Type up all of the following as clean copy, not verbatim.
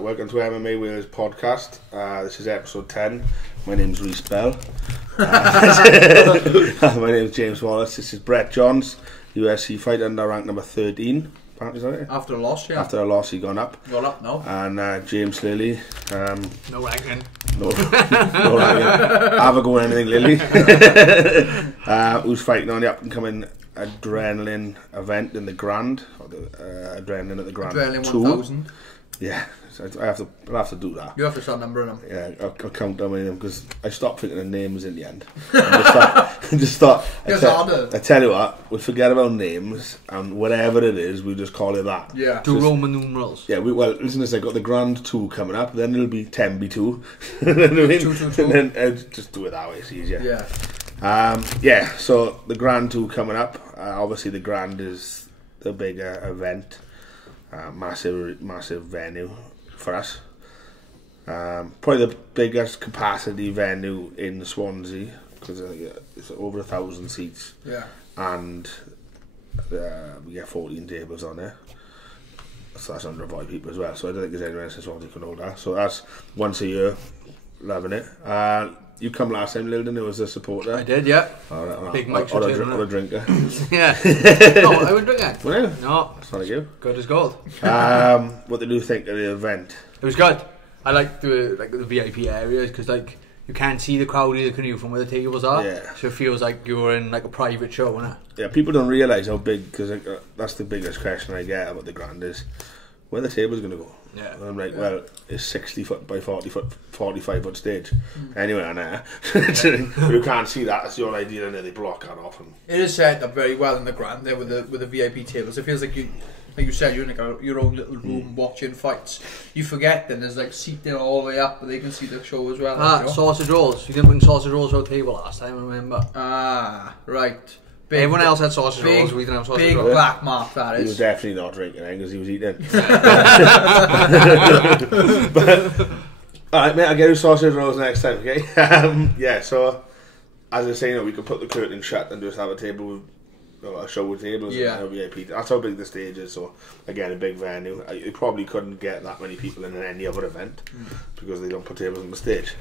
Welcome to MMA Wales Podcast. This is episode 10. My name's Rhys Bell. My name's James Wallace. This is Brett Johns, UFC fighter under rank number 13. Is that it? After a loss, yeah. After a loss, he gone up. Got up, no. And James Lilley. No ranking. No ranking. Have a go at anything, Lilley. Who's fighting on the up and coming adrenaline event in the Grand. Adrenaline at the Grand. Adrenaline 2. 1000. Yeah, so I'll have to do that. You have to start numbering them. Yeah, I'll count down my name because I stopped thinking of names in the end. I just thought. I tell you what, we'll forget about names and whatever it is, we'll just call it that. Yeah. Do Roman numerals. Yeah, well, listen to this, I got the Grand 2 coming up, then it'll be 10B2. You know what I mean? 2. And then just do it that way, it's easier. Yeah. So the Grand 2 coming up. Obviously, the Grand is the bigger event. Massive venue for us. Probably the biggest capacity venue in Swansea because it's over 1,000 seats. Yeah. And we get 14 tables on there. So that's 105 people as well. So I don't think there's anyone else in Swansea can hold that. So that's once a year. Loving it. You come last time, Lildon, there was a supporter. I did, yeah. Big Mike or a drinker. Yeah. No, I would drink it. Well, no. It's not like you. Good as gold. What did you think of the event? It was good. I like the VIP areas because you can't see the crowd either, can you, from where the tables are? Yeah. So it feels like you're in like a private show, innit? Yeah, people don't realise how big, because that's the biggest question I get about the Grand is, where the table's going to go? Yeah. And I'm like, well, it's 60 foot by 40 foot, 45 foot stage. Anyway, on there. You can't see that. That's your idea, and then they block that off. And it is set up very well in the Grand there with the VIP tables. It feels like like you said, you're in like your own little room watching fights. You forget then there's like seating all the way up, but they can see the show as well. Sausage rolls. You didn't bring sausage rolls to a table last time, I remember. Right. Everyone else had sausage rolls, we didn't have sausage rolls. Big black mark, that is. He was definitely not drinking because he was eating. Alright, mate, I'll get you sausage rolls next time, okay? So as I was saying, we could put the curtain shut and just have a table with a show with tables and a VIP. That's how big the stage is. So again, a big venue. You probably couldn't get that many people in any other event because they don't put tables on the stage.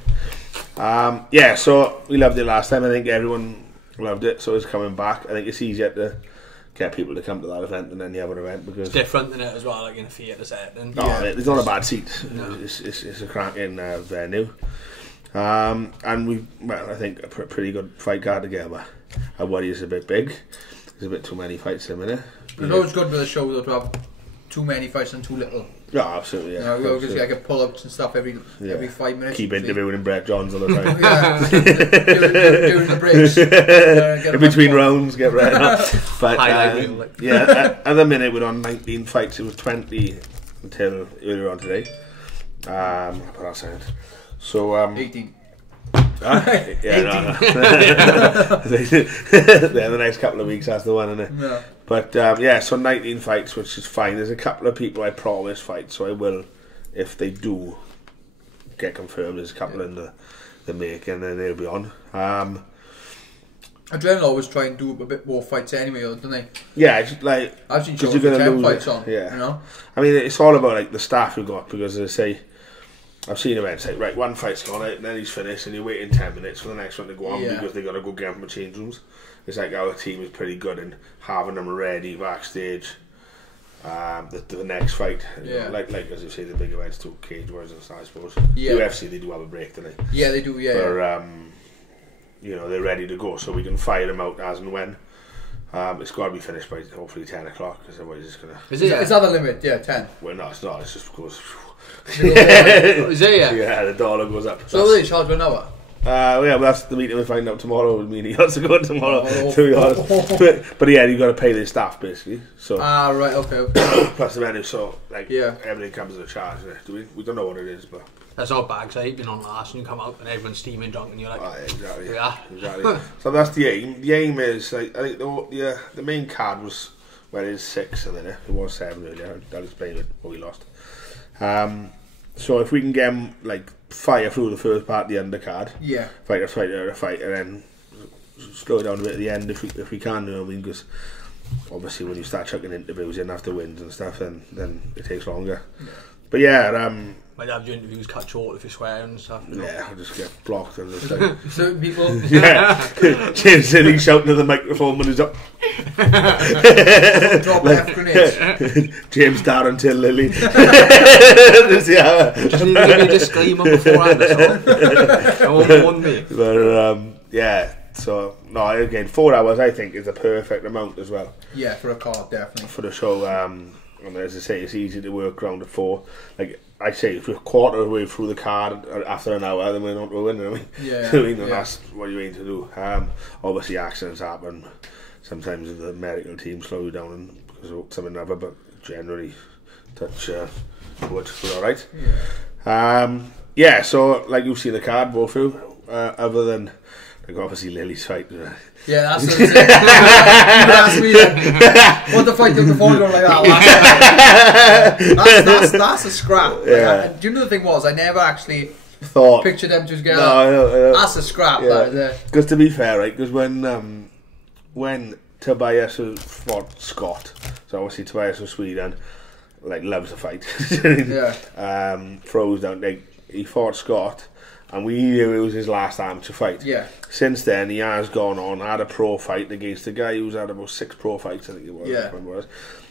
So we loved it last time. I think everyone loved it, so it's coming back. I think it's easier to get people to come to that event than any other event because it's different than it as well, like in a theatre setting. It's not a bad seat. No. It's a cracking venue. And I think a pretty good fight card together. I worry it's a bit big. There's a bit too many fights in a minute. It's always good with a show though to have too many fights and too little. Yeah, absolutely. Yeah, because you get pull-ups and stuff every 5 minutes. Keep interviewing Brett Johns all the time. during the breaks. In between rounds, get Brett up. But at the minute we're on 19 fights. It was 20 until earlier on today. So 18. The next couple of weeks that's the one, isn't it? Yeah. But so 19 fights, which is fine. There's a couple of people I promised fights, so I will, if they do get confirmed, there's a couple in the making, and then they'll be on. Adrenaline always try and do a bit more fights anyway, don't they? Yeah, it's like I've seen shows with 10 fights on. Yeah, you know. I mean, it's all about like the staff you got, because they say, I've seen events like, right, one fight's gone out and then he's finished and you're waiting 10 minutes for the next one to go on because they got to go get them in change rooms. It's like our team is pretty good in having them ready backstage the next fight. You know, like as you say, the big events to Cage Wars and stuff, I suppose. UFC, they do have a break, don't they? Yeah, they do, They're they're ready to go, so we can fire them out as and when. It's got to be finished by hopefully 10 o'clock because otherwise it's going to... Is that the limit? Yeah, 10. Well, no, it's not. It's just because... Is it? Yeah, the dollar goes up. So what are they charge for an hour? Well, that's the meeting we find out tomorrow. With me and he has to go tomorrow, to be honest. But yeah, you've got to pay the staff basically. So right, okay. Plus the menu, so everything comes at a charge. We don't know what it is, but that's all bags. I've been on last, and you come out and everyone's steaming drunk, and you're like, exactly. So that's the aim. The aim is, I think the main card was it is 6, and then it was 7 earlier. I'll explain it what we lost. So if we can get them fire through the first part of the undercard, fight, and then slow it down a bit at the end if we can, you know what I mean? Because obviously when you start chucking interviews in after wins and stuff, then it takes longer. But yeah, might have your interviews cut short if you're swearing and stuff. Yeah, I'll just get blocked and just like certain people. yeah, James Lilley shouting to the microphone when he's up. Drop F grenades. James Darren till Lilley. Just need to give me a disclaimer beforehand. I won't warn me. But yeah, so no, again, 4 hours I think is a perfect amount as well. Yeah, for a card, definitely. For the show, and as I say, it's easy to work around at 4. Like I say, if we're a quarter of the way through the card after an hour, then we're not ruined. I mean, yeah, I mean, that's what you aim to do. Obviously, accidents happen. Sometimes the medical team slow you down because of something or other, but generally, touch wood, we're all right. Yeah. So like you've seen the card, both of you, other than like obviously Lilley's fight. Yeah, that's what I'm saying. You asked me then, what the fight did the phone going like that? That's a scrap. Yeah. Do you know the thing was, I never actually thought pictured them two together. No, I know. That's a scrap. Yeah. Because to be fair, right, because when Tobias fought Scott, so obviously Tobias from Sweden, like loves a fight. Throws down. Like, he fought Scott, and we knew it was his last amateur fight. Yeah. Since then, he has gone on, had a pro fight against a guy who's had about 6 pro fights, I think it was. Yeah.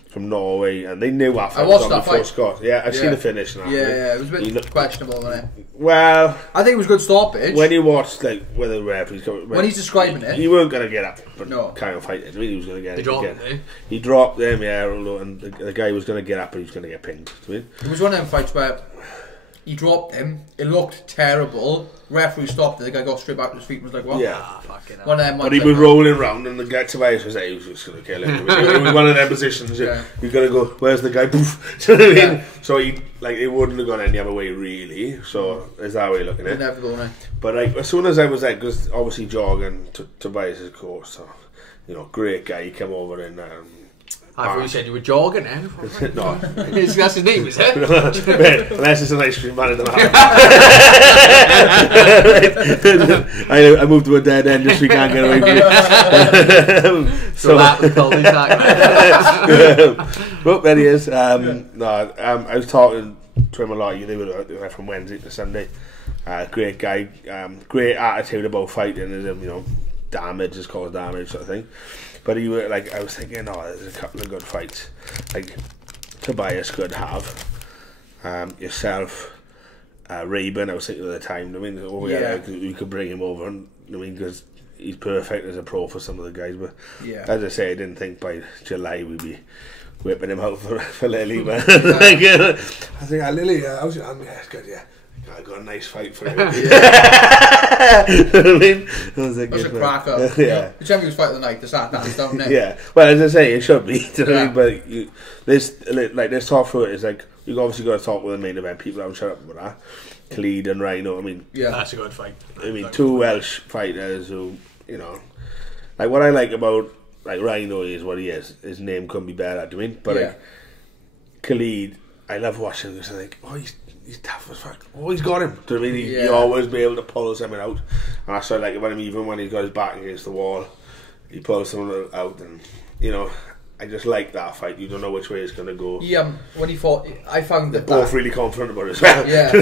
From Norway, and they knew that fight I watched was on that before fight. Scott. Yeah, I've seen the finish now. Yeah, it was a bit questionable, wasn't it? Well, I think it was a good stoppage. when you watched like where the referees when he's describing it, he weren't going to get up, but no. kind of fight it. I mean, he was going to get He it dropped again. him, He dropped them, and the guy was going to get up, and he was going to get pinged. I mean, it was one of them fights where he dropped him. It looked terrible. Referee stopped it. The guy got straight back to his feet and was like, "What?" Yeah. One of them. But he was rolling around, and the guy Tobias was like, he was just going to kill him. It was one of them positions. Yeah. You're going to go, where's the guy? Poof. Do you know what I mean? Yeah. So he it wouldn't have gone any other way really. So is that way looking at it? Inevitable, right? But like as soon as I was like, because obviously jogging Tobias is course, so great guy. He came over and. I thought you said you were jogging, eh? No. That's his name, is it? Unless it's an ice cream man, I don't know. I moved to a dead end just so we can't get away from it. So that was called Well, there he is. I was talking to him a lot. They were from Wednesday to Sunday. Great guy. Great attitude about fighting. Damage has caused damage sort of thing. But he were like, I was thinking, there's a couple of good fights. Like Tobias could have yourself, Raven. I was thinking at the time. I mean, we could bring him over, and because he's perfect as a pro for some of the guys. But as I say, I didn't think by July we'd be whipping him out for Lilley. But I think Lilley, how's it? It's good, yeah. I got a nice fight for him. I mean, that's a cracker. Yeah. The champions fight of the night. There's that dance down there. Yeah. Well, as I say, it should be. But this talk through it is like you obviously got to talk with the main event. People haven't shut up about that. Khalid and Rhino. I mean, that's a good fight. I mean, 2 Welsh fighters who like what I like about like Rhino is what he is. His name couldn't be better. Do you mean? But like Khalid, I love watching him. I think, he's tough as fuck. He's got him. Do you know what I mean? He always be able to pull something out. And that's what I like about him. Even when he's got his back against the wall, he pulls something out. And I just like that fight. You don't know which way it's going to go. When he fought, I found that both really confident about it as well. Yeah,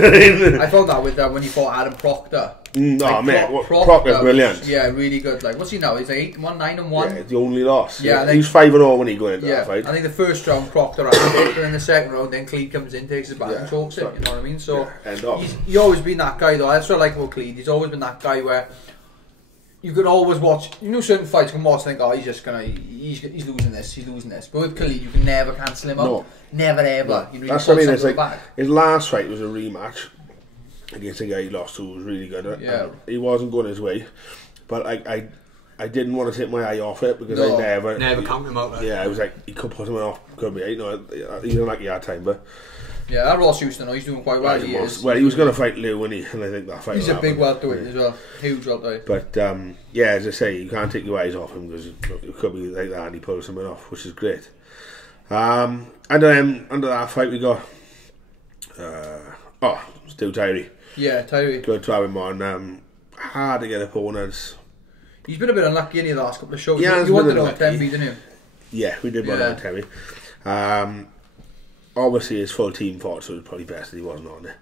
I found that with when he fought Adam Proctor. Proctor's brilliant. Yeah, really good. Like, what's he now? He's 8-1, 9-1. Yeah, the only loss. Yeah, he's 5-0 when he go into that fight. I think the first round Proctor had it, but in the second round, then Cleed comes in, takes his back and chokes it. You know what I mean? So he's always been that guy, though. That's what I like about Cleed. He's always been that guy where you can always watch. Certain fights you can watch and think, he's just gonna, he's losing this, But with Khalid, you can never cancel him out. Never ever. No. That's what I mean. It's like his last fight was a rematch against a guy he lost who was really good. He wasn't going his way, but I didn't want to take my eye off it because I never count him out. Right? Yeah, I was like, he could put him off. Could be. He's like he had time, but. Yeah, that Ross Houston, he's doing quite well. He was going to fight Lou, and I think that fight. He's a big welterweight as well, huge welterweight. But as I say, you can't take your eyes off him because it could be like that, and he pulls something off, which is great. And then under that fight, we got still Tyree. Yeah, Tyree. Good to have him on. Hard to get opponents. He's been a bit unlucky in the last couple of shows. Yeah, you wanted on Temby, didn't you? Yeah, we did one on Temby. obviously his full team fought, so it was probably best that he wasn't on it.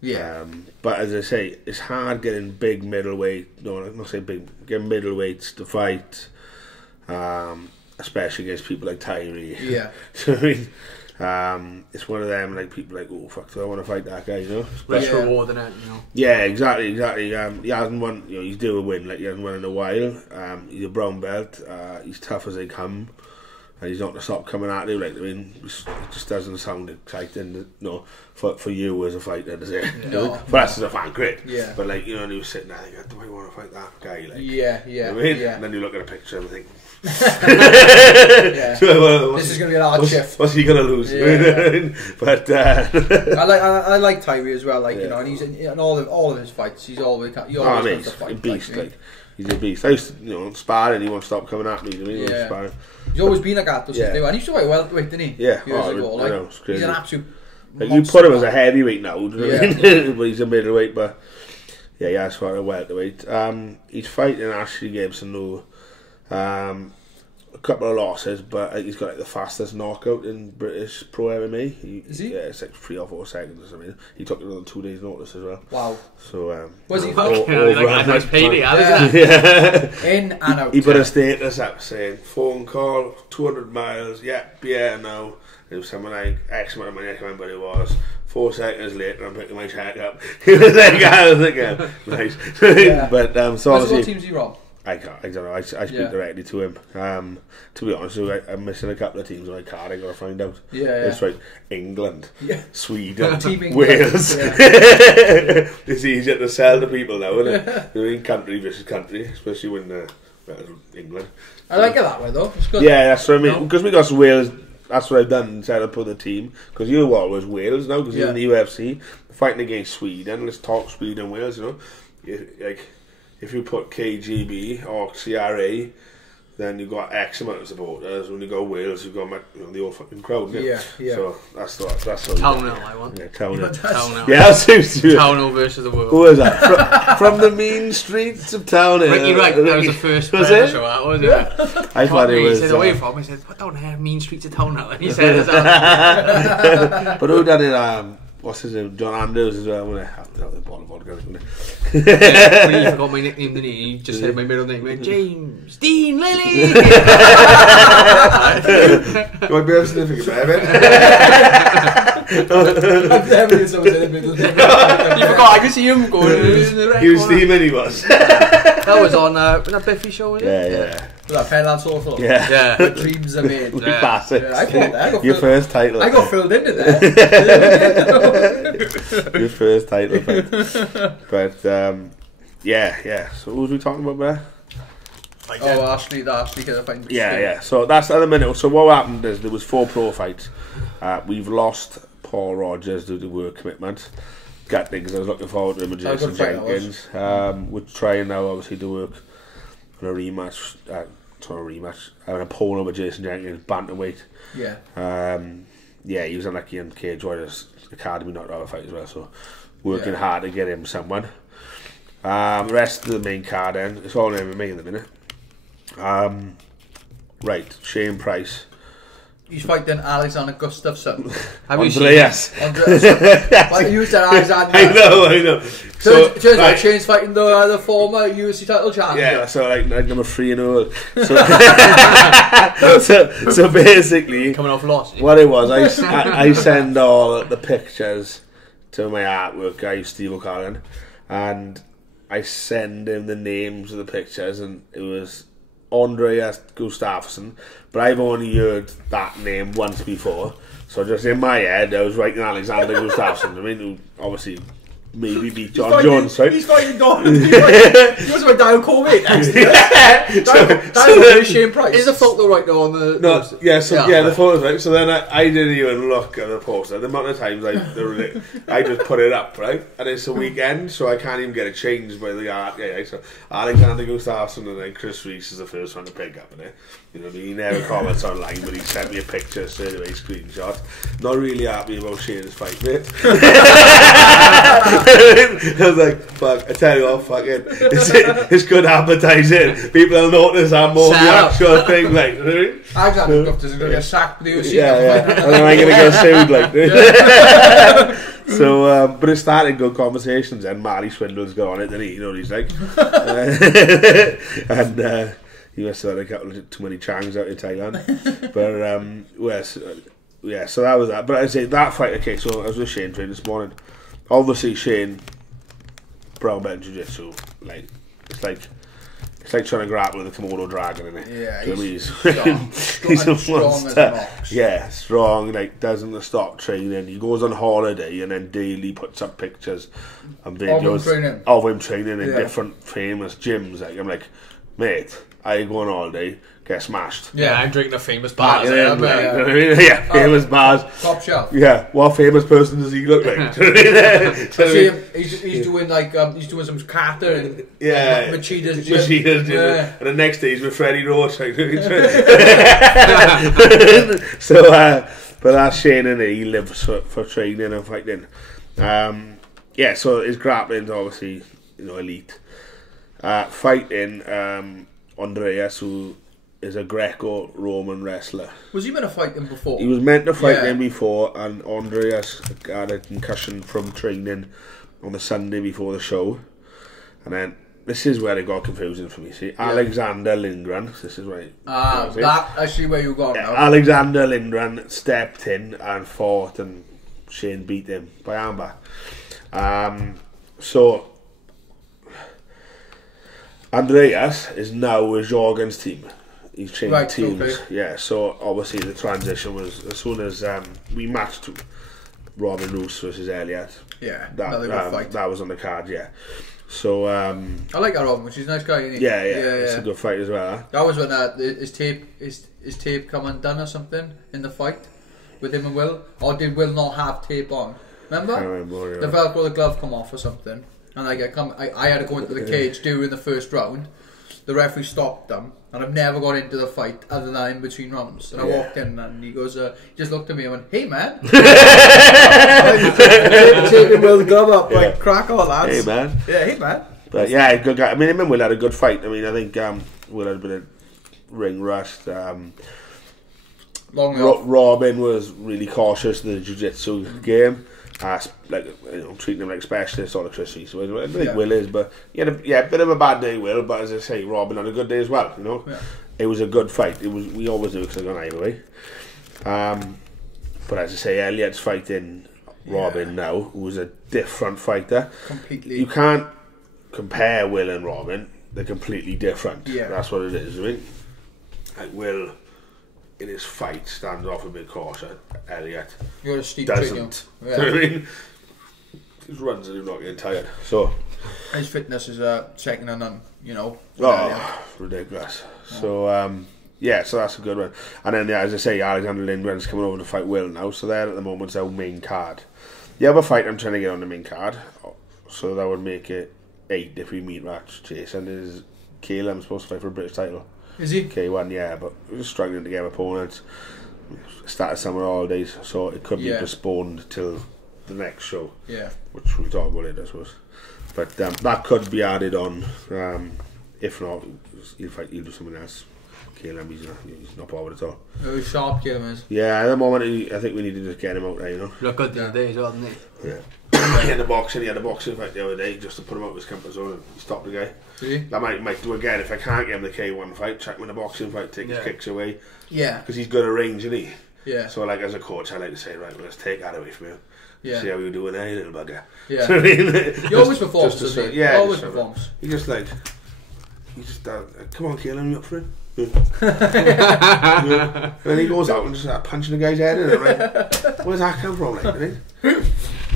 Yeah. But as I say, it's hard getting big middleweight. No, I'm not saying big. Getting middleweights to fight, especially against people like Tyree. Yeah. So I mean, it's one of them, like, people like, oh fuck, do I want to fight that guy, you know? Less reward than it, you know. Yeah, exactly. He hasn't won, you know, he's due a win, like, he hasn't won in a while. He's a brown belt, he's tough as they come, and he's not to stop coming at you, like, I mean, it just doesn't sound exciting, no, for you as a fighter, does it? No. For us as a fan, great. Yeah. But, like, you know, and he was sitting there, like, do I want to fight that guy, like? Yeah, You know what I mean? yeah. And then you look at a picture and think, Yeah. This is going to be an hard shift. What's he going to lose? Yeah. But I like Tyree as well, like, you know, and he's in all of his fights. He's always comes to fight. He's a beast, like, he's a beast. I used to, you know, sparring, he won't stop coming at me. You know, yeah. He's always been like that, doesn't he? And he used to fight welterweight, didn't he? Yeah. Years ago, like, I know, it's crazy. he's an absolute. Like, you put him as a heavyweight now, do you know what I mean? But he's a middleweight, but yeah, he has fought a welterweight. He's fighting Ashley Gibson, though. A couple of losses, but I think he's got like the fastest knockout in British pro MMA. Is he? Yeah, it's like 3 or 4 seconds or something. He took it on 2 days' notice as well. Wow. So, was he? Like a nice payday, yeah. Yeah. In and out. He put a status up saying, phone call, 200 miles, yeah, now. It was someone like X amount of money, I can't remember what it was. 4 seconds later, I'm picking my check up. He was like, nice. Yeah. But, so obviously. What team's he from? I don't know. I speak directly to him. To be honest, I'm missing a couple of teams on my card. I got to find out. Yeah. It's right. England, Sweden, England. Wales. Yeah. It's easier to sell to people now, isn't it? You're in country versus country, especially when England. I like it that way though. It's good. Yeah, that's what I mean. Because we got Wales. That's what I've done. Set up with the team because you're always Wales now because you're in the UFC fighting against Sweden. Let's talk Sweden, Wales. You know, like. If you put KGB or CRA, then you've got X amount of supporters. When you go Wales, you've got the whole fucking crowd. Yeah. So that's what. Townhill, I want. Yeah, Townhill. Townhill. Yeah, that seems to. Townhill versus the world. Who was that? From the mean streets of Townhill. Right, you're right. That was the first was player it? show. That was it. I thought it was. He said, "Where you from?" I said, "What down here? Mean streets of Townhill." And he said, "That." But who done it? What's his name? John Andrews as well. When I have the bottle of vodka. When he forgot my nickname, didn't he? He just said my middle name. Went, James Dean Lilley. My birth certificate, baby. I've never heard someone say the middle name. You forgot. I could see him going. He was steaming. He was. That was on that Biffy show, was it? Yeah. That Penland Soulful. Yeah. The dreams are made. Classic. Yeah, I got that. Your first title. I got filled into there. Your first title fight. But yeah. So who was we talking about there? Ashley kind of fight. Yeah. So that's at the minute. So what happened is there was 4 pro fights. We've lost Paul Rogers due to work commitments. Got things I was looking forward to him with Jason Jenkins. We're trying now obviously to work on a rematch. And a polo with Jason Jenkins, bantamweight. Yeah. He was unlucky in Cage Warriors Academy not to have a fight as well, so working hard to get him someone. The rest of the main card then, it's all MMA in the minute. Right, Shane Price. He's fighting Alexander Gustafsson. Andreas. Like you said, Alexander. I know. So right. Shane's fighting the former UFC title champion. Yeah, so like number 3 in the world. So basically, coming off loss. What it was, I send all the pictures to my artwork guy Steve O'Callaghan, and I send him the names of the pictures, and it was Andreas Gustafsson, but I've only heard that name once before, so just in my head I was writing Alexander Gustafsson. I mean, obviously maybe beat John Jones, right? He's fighting Don. He was with Dale Cormier next. Dale Shane Price. Is the photo right now on the? No, the photo's right. So then I didn't even look at the poster. The amount of times I just put it up, right? And it's a weekend, so I can't even get it changed by the art. Yeah, so Alexander Gustafsson and then Chris Reese is the first one to pick up, innit? You know what I mean? He never comments online, but he sent me a picture straight away, screenshot. Not really happy about Shane's fight, mate. I was like, fuck, I tell you what, fuck it. It's good advertising. People will notice I'm more the actual thing, like. I exactly got to get sacked with the UFC. Yeah. And then I'm going to get sued, like. So, but it started good conversations, and Marty Swindle's got on it, and you know what he's like. And he must have had a couple of too many changs out in Thailand. But, yeah, so that was that. But I'd say that fight, okay, so I was with Shane training this morning. Obviously, Shane, brown belt jiu-jitsu, like, it's like trying to grapple with a Komodo dragon, isn't it? Yeah, he's strong as an ox. Yeah, strong, like, doesn't stop training. He goes on holiday and then daily puts up pictures and videos of him training in different famous gyms. Like, I'm like, mate, I go on holiday, get smashed. Yeah, I'm drinking a famous bars. Famous bars. Top shelf. Yeah, what famous person does he look like? See him, he's doing like he's doing some kata and Machida's gym. And the next day he's with Freddie Roach. Like, so, but that's Shane, and he lives for training and fighting. So his grappling's obviously, elite. Fighting Andreas, who is a Greco-Roman wrestler. Was he meant to fight him before? He was meant to fight him before, and Andreas had a concussion from training on the Sunday before the show. And then, this is where it got confusing for me. See, Alexander Lindgren, this is where I see where you got now. Alexander Lindgren stepped in and fought, and Shane beat him by armbar. So Andreas is now with Jorgen's team. He's changed teams. Okay. Yeah, so obviously the transition was as soon as we matched Robin Roos versus Elliott. Yeah, that was on the card. Yeah, so I like that Robin. She's a nice guy, isn't he? Yeah, it's a good fight as well. That was when his tape come undone or something in the fight with him and Will, or did Will not have tape on? Remember? I remember. The Velcro, the glove come off or something. And I had to go into the cage during the first round. The referee stopped them, and I've never got into the fight other than in between rounds. And I walked in, and he goes, he just looked at me and went, "Hey man, taking Will's glove up, like crack on, lads." Hey man, hey man. But yeah, good guy. I mean, him and Will had a good fight. I mean, I think Will had a bit of ring rust. Robin was really cautious in the jiu-jitsu game. Treating him like specialist or electricity. So I think Will is, but he had a bit of a bad day, Will. But as I say, Robin had a good day as well. It was a good fight. We always knew it was going either way. But as I say, Elliott's fighting Robin now, who's a different fighter. Completely. You can't compare Will and Robin. They're completely different. Yeah, that's what it is. I mean, like Will, in his fight, stands off a bit cautious. Elliott doesn't. Yeah. I mean, his runs and him not getting tired. So his fitness is second to none. Ridiculous. So so that's a good one. And then as I say, Alexander Lindgren's coming over to fight Will now. So there at the moment is our main card. The other fight I'm trying to get on the main card, so that would make it 8 if we meet match. Jason is Caleb supposed to fight for a British title. Is he? K1, yeah, but we're just struggling to get opponents. Started summer holidays, so it could be postponed till the next show. Yeah. Which we'll talk about later, I suppose. But that could be added on. If not, he'll do something else. Caleb, he's not bothered at all. Oh, he's sharp, Caleb is. Yeah, at the moment, I think we need to just get him out there, Look good the other day as well, didn't he? Yeah. He had a boxing fight the other day just to put him out of his comfort zone, and he stopped the guy. Did he? I might do again if I can't get him the K1 fight. Check him in a boxing fight, take his kicks away. Yeah. Because he's good at range, isn't he? Yeah. So as a coach, I like to say, right, well, let's take that away from him. Yeah. See how you're doing there, you little bugger. Yeah. So, he always performs, doesn't he? Yeah. Always performs. He just come on, Caleb, you up for it? And then he goes out and just punching the guy's head in it, right? Where's that come from,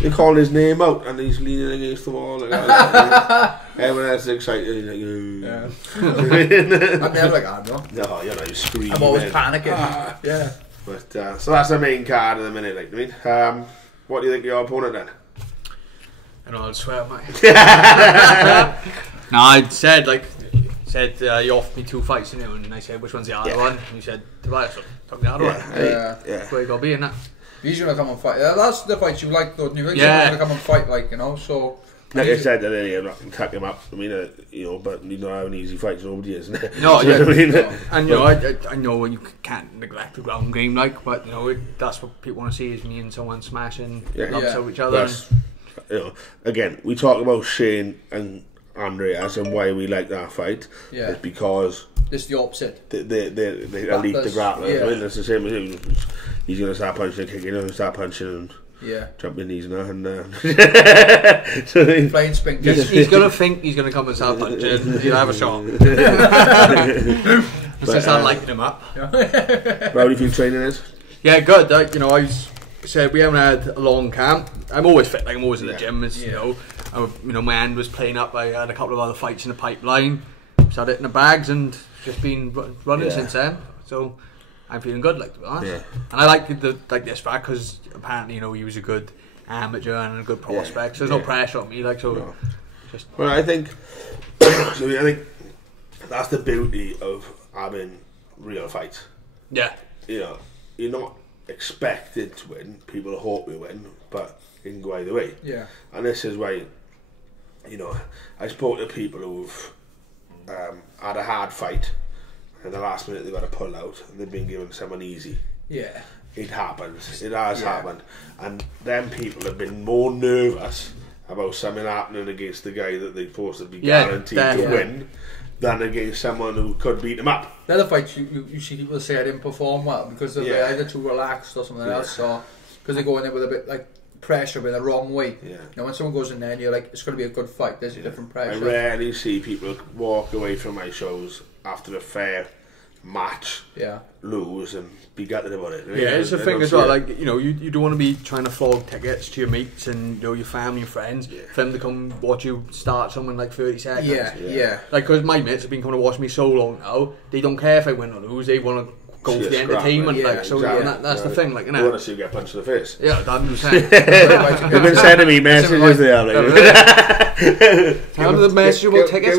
They're calling his name out and he's leaning against the wall. Everyone else is excited. He's like, yeah. I'm never like that, no. No, you're screaming. I'm always panicking. Yeah. But so that's the main card in the minute, what do you think of your opponent then? An old sweat, mate. No, I said you offered me 2 fights, and I said which one's the other one, and you said the other one. Yeah. Where you got to be in that. He's going to come and fight. That's the fights you like, though. He's going to come and fight, like, you know, so... Like I said earlier, I'm not going to tuck him up. I mean, you know, but he's not having easy fights. Nobody is, isn't it? No, yeah. I mean? And, you know, I know you can't neglect the ground game, like, but, you know, that's what people want to see is me and someone smashing lumps of each other. You know, again, we talk about Shane and Andreas and why we like that fight. Yeah. It's because... It's the opposite. They elite the grappler. Yeah. I mean, it's the same as him. He's going to start punching and kicking, he's going to start punching and... Yeah, jumping knees now and flying spin. He's going to think he's going to come and start punching. He'll have a shot. Just start lighting him up. How do you feel training is? Yeah, good. Like, you know, I said we haven't had a long camp. I'm always fit. Like I'm always in the gym. As, you know, my hand was playing up. I had a couple of other fights in the pipeline. Just had it in the bags and just been running since then. So. I'm feeling good, like, to be honest. Yeah. And I like this fact because apparently, you know, he was a good amateur and a good prospect. So there's no pressure on me, like, so. No. Just. Well, I think that's the beauty of having real fights. Yeah. You know, you're not expected to win. People hope you win, but it can go either way. Yeah. And this is why, you know, I spoke to people who've had a hard fight. And the last minute they've got to pull out and they've been given someone easy. Yeah. It happens. It has happened. And them people have been more nervous about something happening against the guy that they're supposed to be guaranteed to win than against someone who could beat them up. The other fights you see people say I didn't perform well because they're either too relaxed or something else, or because they go in there with a bit like pressure in the wrong way. Yeah. Now when someone goes in there and you're like, it's going to be a good fight, there's a different pressure. I rarely see people walk away from my shows after a fair match, lose and be gutted about it. Yeah, it's the thing as well. Like, you know, you don't want to be trying to flog tickets to your mates and, you know, your family and friends for them to come watch you start something like 30 seconds. Yeah. Like, because my mates have been coming to watch me so long now, they don't care if I win or lose. They want to go for the entertainment, so exactly. That's the thing, like, you know. I want to see you get punched in the face. Yeah, that's what I'm saying. They've been sending me messages there, like. Tell them the message about tickets.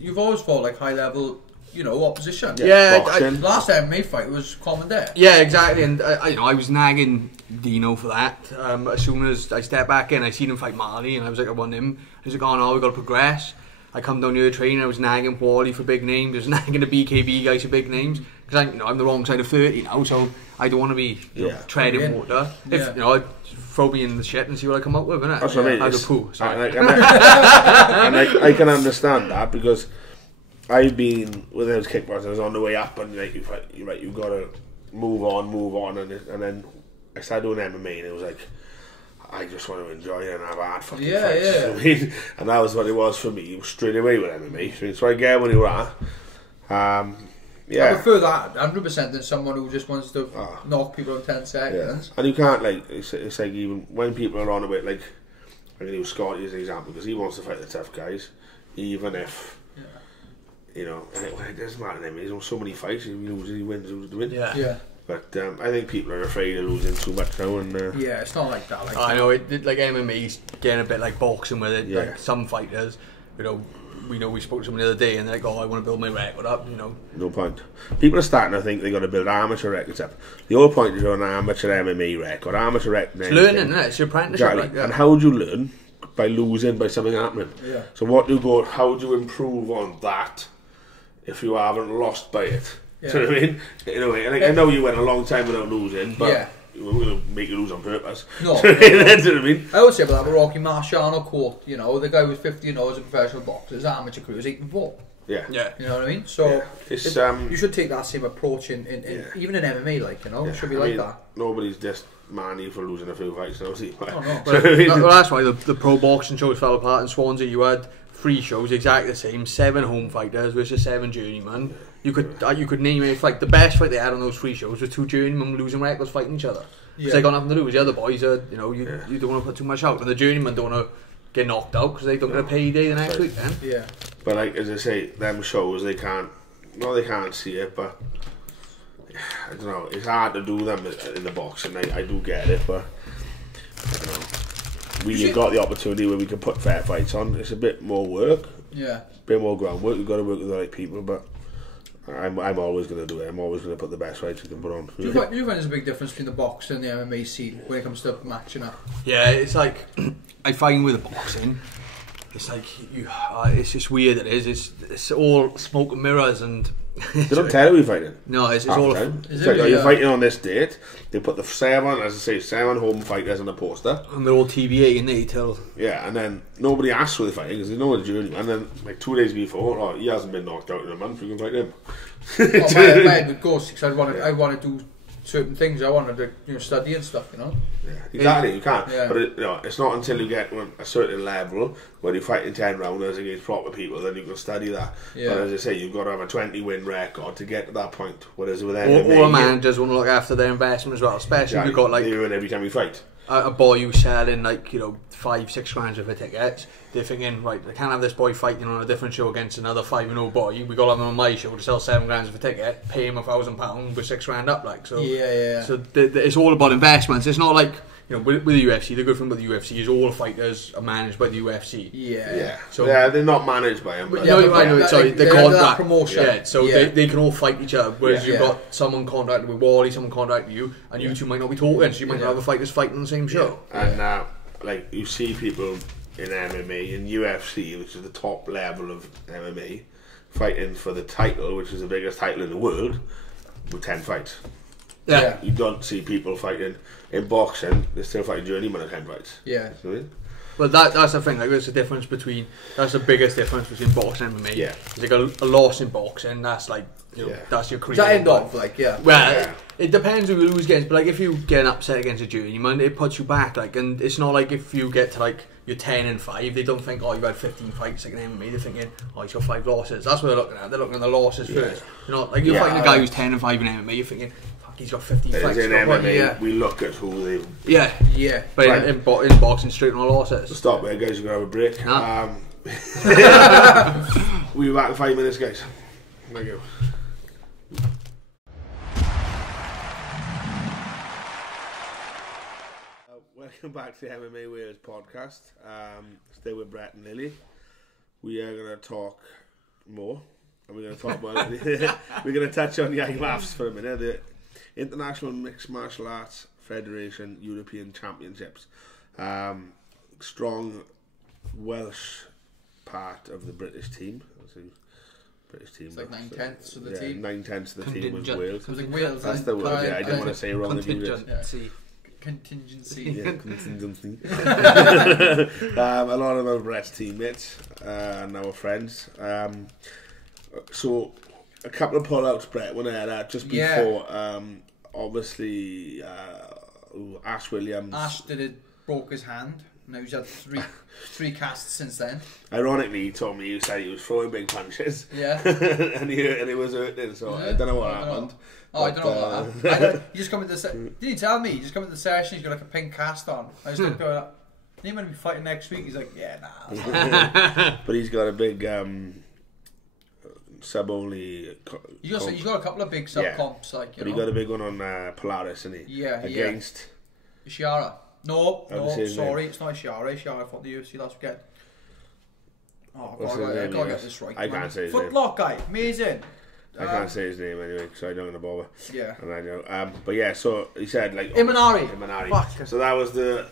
You've always fought like high level, you know, opposition. Last MMA fight was Commandant. Yeah, exactly. And I was nagging Dino for that. As soon as I stepped back in, I seen him fight Marley, and I was like, I won him. He was like, oh no, we got to progress. I come down near the train and I was nagging Wally for big names, I was nagging the BKB guys for big names, because I'm the wrong side of 30 now, so I don't want to be treading water. If you know, throw me in the shit and see what I come up with, innit? That's what I mean. As a poo. And I can understand that, because I've been with those kickboxers on the way up, and like you've got to move on, and then I started doing MMA, and it was like, I just want to enjoy it and have hard fucking fights. Yeah. I mean, and that was what it was for me straight away with MMA. So I get what you were at. I prefer that 100% than someone who just wants to knock people in 10 seconds. Yeah. And you can't, like, it's like even when people are on a bit, like, I'm going to use Scotty as an example, because he wants to fight the tough guys, even if, you know, and it doesn't matter to him. He's on so many fights, he loses, he wins, he wins. Yeah. But I think people are afraid of losing too much now, and it's not like that. Like I know it. Like MMA's getting a bit like boxing with it. Like some fighters, you know, we spoke to someone the other day, and they're like, "Oh, I want to build my record up." You know, no point. People are starting to think they're going to build amateur records up. The whole point is on an amateur MMA record, amateur record. It's learning, isn't it? It's your apprenticeship. Exactly. And how do you learn? By losing, by something happening. Yeah. So how do you improve on that if you haven't lost by it? Yeah. Do you know what I mean? In a way, I know you went a long time without losing, but we're going to make you lose on purpose. No. Do you know what I mean? I always say about that Rocky Marciano quote, you know, the guy was 50 and 0 as a professional boxer, his amateur career was 8 and 4. Yeah. You know what I mean? So it's, you should take that same approach in even in MMA, like, you know, it should be like that. Nobody's just manny for losing a few fights, no. Well, that's why the pro boxing shows fell apart in Swansea. You had 3 shows exactly the same, 7 home fighters versus 7 journeymen. You could name it, like the best fight they had on those 3 shows was 2 journeymen losing records fighting each other. Because they got nothing to lose. The other boys are, you know, you don't want to put too much out, and the journeymen don't want to get knocked out because they don't get a payday the next week then. Yeah. But like as I say, them shows they can't see it, but I don't know, it's hard to do them in the boxing. I do get it, but I don't know. We've got the opportunity where we can put fair fights on. It's a bit more work. Yeah. A bit more groundwork. We've got to work with the right people, but I'm always going to do it. I'm always going to put the best fights you can put on. Do you find there's a big difference between the boxing and the MMA scene when it comes to matching up? Yeah, it's like I find with the boxing, it's like it's just weird. It is. It's all smoke and mirrors, and they don't tell you you're fighting. No, it's all. It's like, you're fighting on this date. They put the 7 home fighters on the poster, and they're all TBA, and they tell. Yeah, and then nobody asks where they're fighting because they know the journey. And then like 2 days before, he hasn't been knocked out in a month. We can fight him. My head would go because I want to do certain things. I wanted to study and stuff, Yeah, exactly. You can't. Yeah. But it's not until you get a certain level where you're fighting 10 rounders against proper people then you can study that. Yeah. But as I say, you've got to have a 20-win record to get to that point. Whereas with MMA, all managers want to look after their investment as well, especially if you've got like they win every time you fight. A boy who's selling like 5-6 grand worth of tickets. They're thinking, right, they can't have this boy fighting on a different show against another 5-0 boy. We got to have him on my show to sell 7 grand worth of ticket, pay him £1,000 with 6 grand up, like so. Yeah. So it's all about investments. It's not like with the UFC. The good thing with the UFC is all fighters are managed by the UFC. Yeah. So they're not managed by him. Sorry, they're contract promotion. Yeah, so they can all fight each other. Whereas you've got someone contracted with Wally, someone contracted with you, and you two might not be talking. So you might not have the fighters fighting on the same show. And like you see people in MMA, in UFC, which is the top level of MMA, fighting for the title, which is the biggest title in the world, with 10 fights. Yeah. You don't see people fighting in boxing. They still fighting journeyman at 10 fights. Yeah. Well, that's the thing. Like, there's a difference between. That's the biggest difference between boxing and MMA. Yeah. It's like a loss in boxing. That's like that's your career. That end off, Well, it depends who you lose against. But like, if you get upset against a journeyman, it puts you back. Like, and it's not like if you get to like you're 10-5, they don't think you've had 15 fights like an MMA. They're thinking he's got 5 losses. That's what they're looking at. They're looking at the losses first. Like you're fighting a guy who's 10-5 in MMA. You're thinking. He's got 15 fights. In MMA, we look at who they. Yeah. But right. in boxing, straight on losses. Stop there, guys. We're going to have a break. Nah. We'll be back in 5 minutes, guys. Thank you. Welcome back to the MMA Wales Podcast. Stay with Brett and Lilley. We are going to talk more. And we're going to talk about we're going to touch on the IMAFs for a minute. The International Mixed Martial Arts Federation European Championships. Strong Welsh part of the British team. It's like 9/10 of the team. 9/10 of the team was Wales. Was it Wales? That's the word. I didn't want to say it wrong. Contingency. Contingency. A lot of our Brett's teammates and our friends. So a couple of pull-outs, Brett, when I had that just before. Obviously, Ash Williams. Ash broke his hand. Now he's had three casts since then. Ironically, he told me he said he was throwing big punches. Yeah. and it was hurting, so I don't know what happened. I don't know what happened. He just come into the did he tell me? He just come into the session, he's got like a pink cast on. I was like, are you going to be fighting next week? He's like, yeah, nah. But he's got a big sub-only... He's got a couple of big sub-comps. But he got a big one on Polaris, isn't he? Yeah, Against... Ishihara. No, sorry, it's not Ishihara. Ishihara fought the UFC last weekend. Oh, I gotta get this right. I can't say his name. Footlock guy, amazing. I can't say his name anyway, so I don't want to bother. Yeah. And I know. But yeah, so he said like... Imanari. Fuck. So that was the...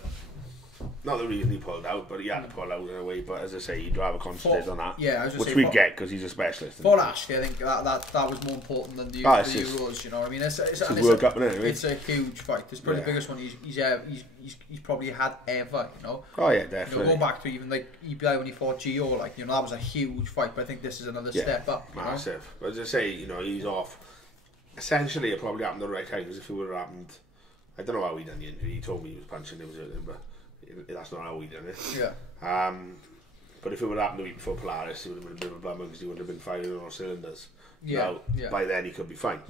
Not the reason he pulled out, but he had to pull out in a way. But as I say, he'd rather concentrate on that. Yeah, I was which we get because he's a specialist. For Ashley, I think that was more important than the Euros. You know what I mean? It's a World Cup, anyway. It's a huge fight. It's probably the biggest one he's probably had ever. You know. Oh yeah, definitely. Go back to even like EBI when he fought Gio, like that was a huge fight. But I think this is another step up. Massive. But as I say, he's off. Essentially, it probably happened at the right time because if it would have happened, I don't know how he done the injury. He told me he was punching, it was hurting, but. That's not how we done it. Yeah. But if it would have happened the week before Polaris, it would have been a bit of a bummer because he would have been firing on all cylinders. Yeah. By then he could be fine.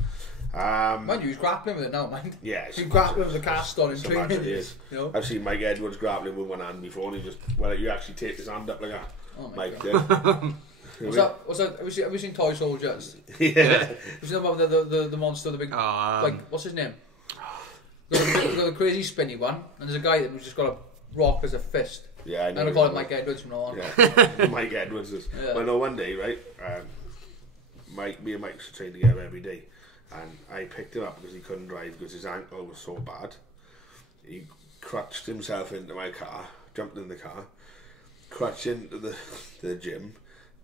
Mind you, he's grappling with it now, mind. Yeah. He's grappling with the cast on in training. I've seen Mike Edwards grappling with one hand before, and he just you actually take his hand up like that. Oh my Mike God. Was that? Have you seen Toy Soldiers? Yeah. Have you seen about the monster, the big what's his name? Got a crazy spinny one, and there's a guy who's just got a rock as a fist. Yeah, I know. And I call it Mike Edwards from now on. Yeah, Mike Edwards is. Yeah. Well, no, one day, right? me and Mike used to train together every day, and I picked him up because he couldn't drive because his ankle was so bad. He crutched himself into my car, jumped in the car, crutched into the gym,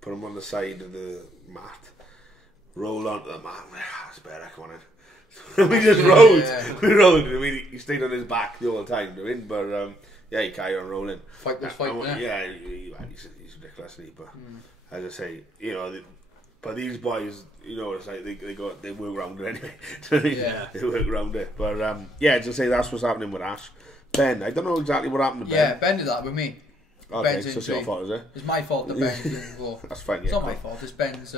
put him on the side of the mat, rolled onto the mat. That's better, come on in. We just rode. Yeah. We rode. I mean, he stayed on his back the whole time, but yeah, he carried on rolling. Fight was fighting. Yeah, he's ridiculous, isn't he? But as I say, you know, but these boys, you know, it's like they work around it anyway. Yeah, they work around it. But yeah, as I say, that's what's happening with Ash. Ben, I don't know exactly what happened to Ben. Yeah, Ben did that with me. Okay, Ben's so it's your fault, is it? It's my fault that Ben didn't go. That's fine. It's not my fault. It's Ben's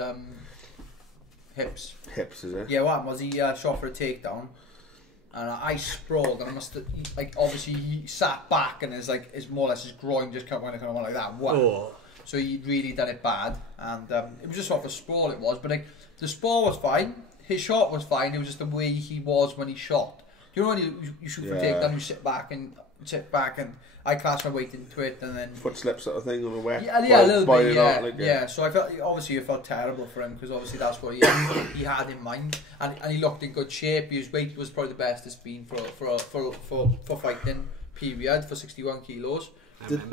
hips. Hips, is it? Yeah, what happened was he shot for a takedown, and I sprawled, and I must have, like, obviously he sat back, and it's more or less his groin just kind of went like that. Wow. Oh. So he really done it bad, and it was just sort of a sprawl it was, but like the sprawl was fine, his shot was fine. It was just the way he was when he shot. You know when you shoot for a takedown, you sit back, and I cast my weight into it, and then foot slip sort of thing on the wet. Yeah, a little bit. Yeah. So I felt terrible for him because obviously that's what he had in mind, and he looked in good shape. His weight was probably the best it's been for fighting. Period for 61 kilos. Did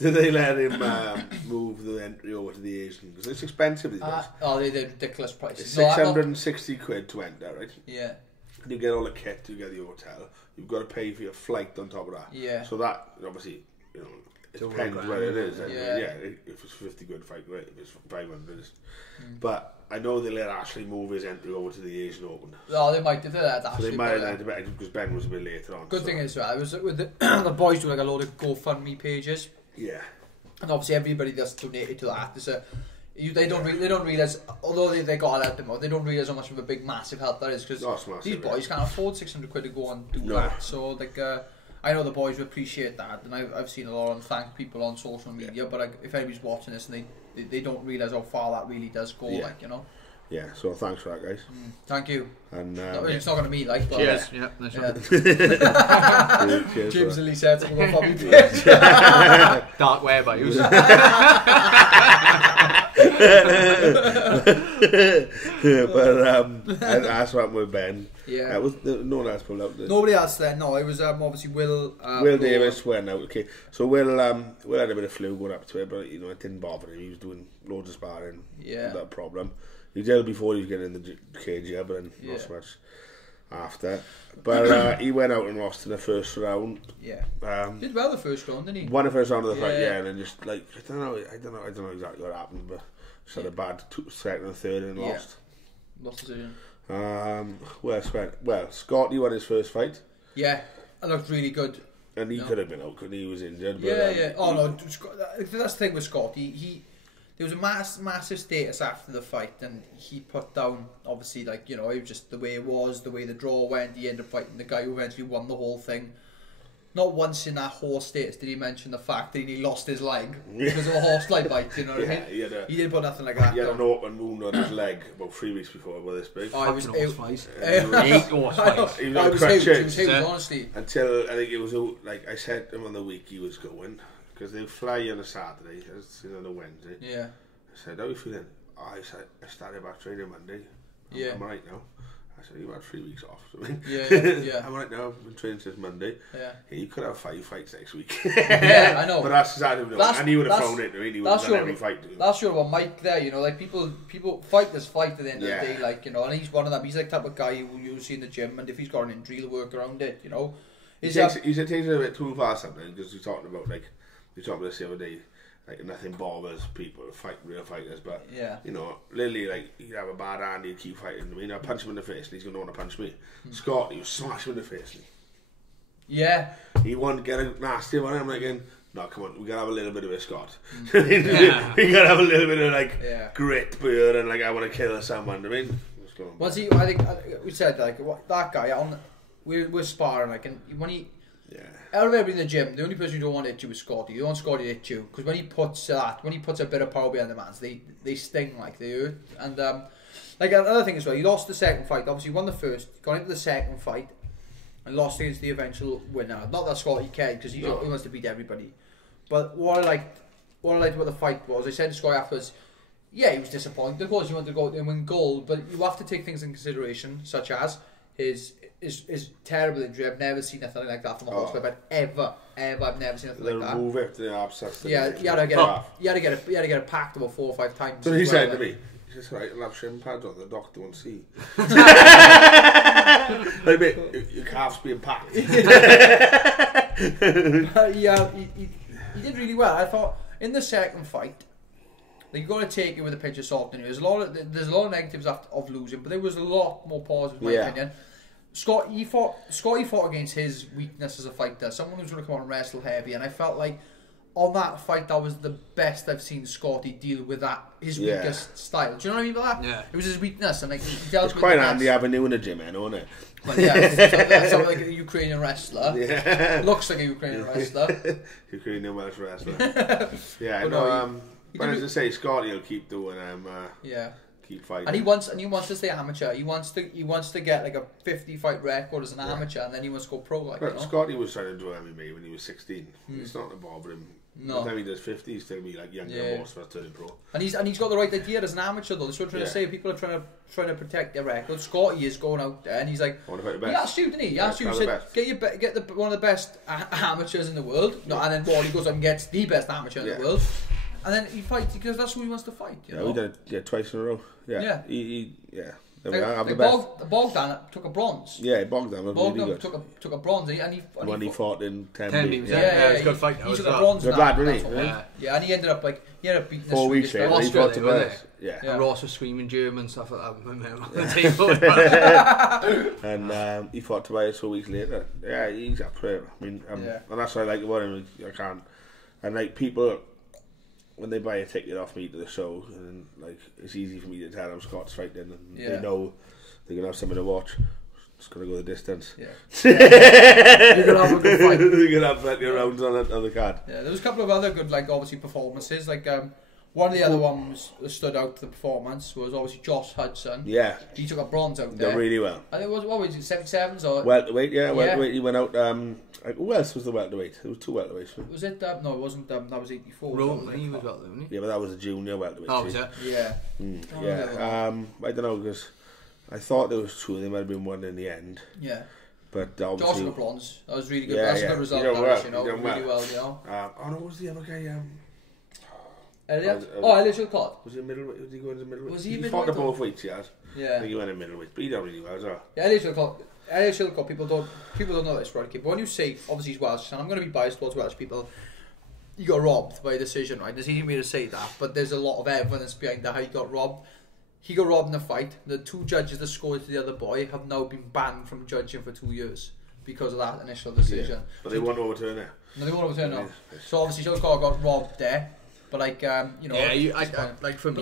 they let him move the entry over to the Asian? Because it's expensive these days. They did ridiculous prices. It's 660 quid to enter, right? Yeah. And you get all the kit, you get the hotel. You've got to pay for your flight on top of that. Yeah. So that obviously, you know, it depends where it is. If it's 50 quid, great. If it's 500, it's... But I know they let Ashley move his entry over to the Asian Open. Oh, they might do that. So they might have done it because Ben was a bit later on. Good thing is, I was with the boys do like a load of GoFundMe pages. Yeah. And obviously everybody that's donated to that. They don't realise, although they got to help them out, they don't realise how much of a big, massive help that is, because these boys can't afford 600 quid to go and do that. So like, I know the boys will appreciate that, and I've seen a lot of thank people on social media. But like, if anybody's watching this and they don't realise how far that really does go, like, you know. Yeah, so thanks for that, guys. Thank you. And it's not going to be like, but cheers. Yeah, nice cheers, James and Lee said to go for me. Dark whereabouts. But that's what happened with Ben. Yeah, no one else pulled out. Nobody else there. No, it was obviously Will. Will Davis went out. Okay, so Will had a bit of flu going up to it, but you know it didn't bother him. He was doing loads of sparring. Yeah, that problem. He did before he was getting in the cage, but then not so much after. But he went out and lost in the first round. Yeah, did well the first round, didn't he? Won the first round of the fight, and then just like I don't know exactly what happened, but just had a bad second and third and lost. Lost decision. Well, Scotty won his first fight. Yeah, it looked really good. And he could have been out because he was injured. But, Oh no, that's the thing with Scotty. There was a massive status after the fight, and he put down, obviously, like, you know, it was just the way it was, the way the draw went. He ended up fighting the guy who eventually won the whole thing. Not once in that whole status did he mention the fact that he lost his leg because of a horsefly bite, you know what I mean? He didn't put nothing like that. He had an open wound on his leg about 3 weeks before, about this big. Oh, it was crutches, honestly. Until, I think it was, like, I said to him on the week he was going, because they fly on a Saturday, it's on a Wednesday. Yeah. I said, how are you feeling? Oh, I said, I started back training Monday. I'm right now. I said, you had 3 weeks off. Yeah. I'm right now. I've been training since Monday. Yeah. You could have 5 fights next week. Yeah, I know. But that's exactly what and he would have thrown it. He would have done every fight. That's sure what Mike there, you know, like people fighters fight at the end of the day, like, you know, and he's one of them. He's like the type of guy who you see in the gym, and if he's got an injury, he'll work around it, you know. He takes it a bit too far sometimes, because you're talking about, like, we talked about this the other day, like, nothing bothers people to fight real fighters, but you know, Lilley, like, he'd have a bad hand, he'd keep fighting. I mean, I punch him in the face and he's going to want to punch me. Scott, he was smash him in the face. He wanted to get a nasty one. I'm like, no, come on, we gotta have a little bit of a Scott. We gotta have a little bit of like grit here and like I want to kill someone. I mean, was he? I think we said like that guy. We're sparring like, and when he. Out of everybody in the gym, the only person you don't want to hit you is Scotty. You don't want Scotty to hit you because when he puts a bit of power behind the man's, they sting like they hurt. And like another thing as well, he lost the second fight. Obviously, he won the first, got into the second fight, and lost against the eventual winner. Not that Scotty cared because he wants to beat everybody. But what I liked about the fight was, I said to Scotty afterwards, Yeah, he was disappointed. Of course, he wanted to go out there and win gold, but you have to take things in consideration, such as his terrible injury. I've never seen anything like that from a horse club. Ever. I've never seen anything like that. Move it to the abscess. Yeah, he had to get it packed about 4 or 5 times. So he said to me, he's just right, I'll have shin pads on, the doctor won't see. Like, mate, your calf's being packed. Yeah, he did really well. I thought in the second fight, you've got to take it with a pinch of salt. There's a lot of negatives of losing, but there was a lot more positives, in my opinion. Scotty fought against his weakness as a fighter, someone who's going to come on and wrestle heavy, and I felt like on that fight that was the best I've seen Scotty deal with his weakest style. Do you know what I mean by that? Yeah. It was his weakness, and like he dealt it's quite handy having you in a gym, isn't it? But yeah, something like a Ukrainian wrestler. Yeah. Looks like a Ukrainian wrestler. Ukrainian Welsh wrestler. Yeah, no. But as I say, Scotty will keep doing keep fighting. And he wants to stay amateur. He wants to get like a 50 fight record as an amateur, and then he wants to go pro. Like, but Scotty was trying to do MMA when he was 16. It's not to bother him. No. By the time he does 50, he's still be like younger most of us turning pro. And he's got the right idea as an amateur though. That's what I'm trying to say. People are trying to protect their record. Scotty is going out there and he's like, he asked you, didn't he? He asked you, he said, get one of the best amateurs in the world. No, and then Wally goes out and gets the best amateur in the world. And then he fights because that's who he wants to fight. You know? We did it twice in a row. Yeah. Bogdan took a bronze. Yeah, Bogdan was really good. Took a bronze, and he fought in 10 meetings. Yeah, it was a good fight. He took a bronze. Good lad, really. Yeah, and he ended up beating 4 weeks later. He fought to Wales. Yeah. And Ross was screaming German stuff like that on the table. And he fought to Wales 4 weeks later. Yeah, he's a player. I mean, and that's what I like about him. I can't. And like people, when they buy a ticket off me to the show, and like it's easy for me to tell them Scott's fighting, and they know they're gonna have something to watch. Just gonna go the distance. Yeah, you're gonna have a good fight. You're gonna have plenty of rounds on the card. Yeah, there was a couple of other good, like obviously performances. Like one of the other ones that stood out to the performance was obviously Josh Hudson. Yeah, he took a bronze out there. Did really well. And it was what was it, 77s or welterweight? Yeah, welterweight. He went out. Who else was the welterweight? There was 2 welterweights. Was it? No, it wasn't. That was 84. Roman, he was welterweight, wasn't he? Yeah, but that was a junior welterweight. Oh, was it? Yeah. I don't know because I thought there was 2. They might have been 1 in the end. Yeah. But Josh got bronze. That was really good. That's a good result. Really well, you know. Oh no, what was the other guy? Elliot? Elliot Chilcott. Was he middleweight? Was he going to middleweight? Was he middleweight? He fought both weights, yeah. I think he went in middleweight, but he done really well as well. Yeah, Elliot Chilcott, people don't know this, right? But when you say, obviously he's Welsh, and I'm going to be biased towards Welsh people, he got robbed by a decision, right? There's easy for me to say that, but there's a lot of evidence behind that how he got robbed. He got robbed in a fight. The 2 judges that scored to the other boy have now been banned from judging for 2 years because of that initial decision. Yeah, but they won't overturn it. No, they won't overturn it. So obviously Chilcott got robbed there. But like, you know, like for me,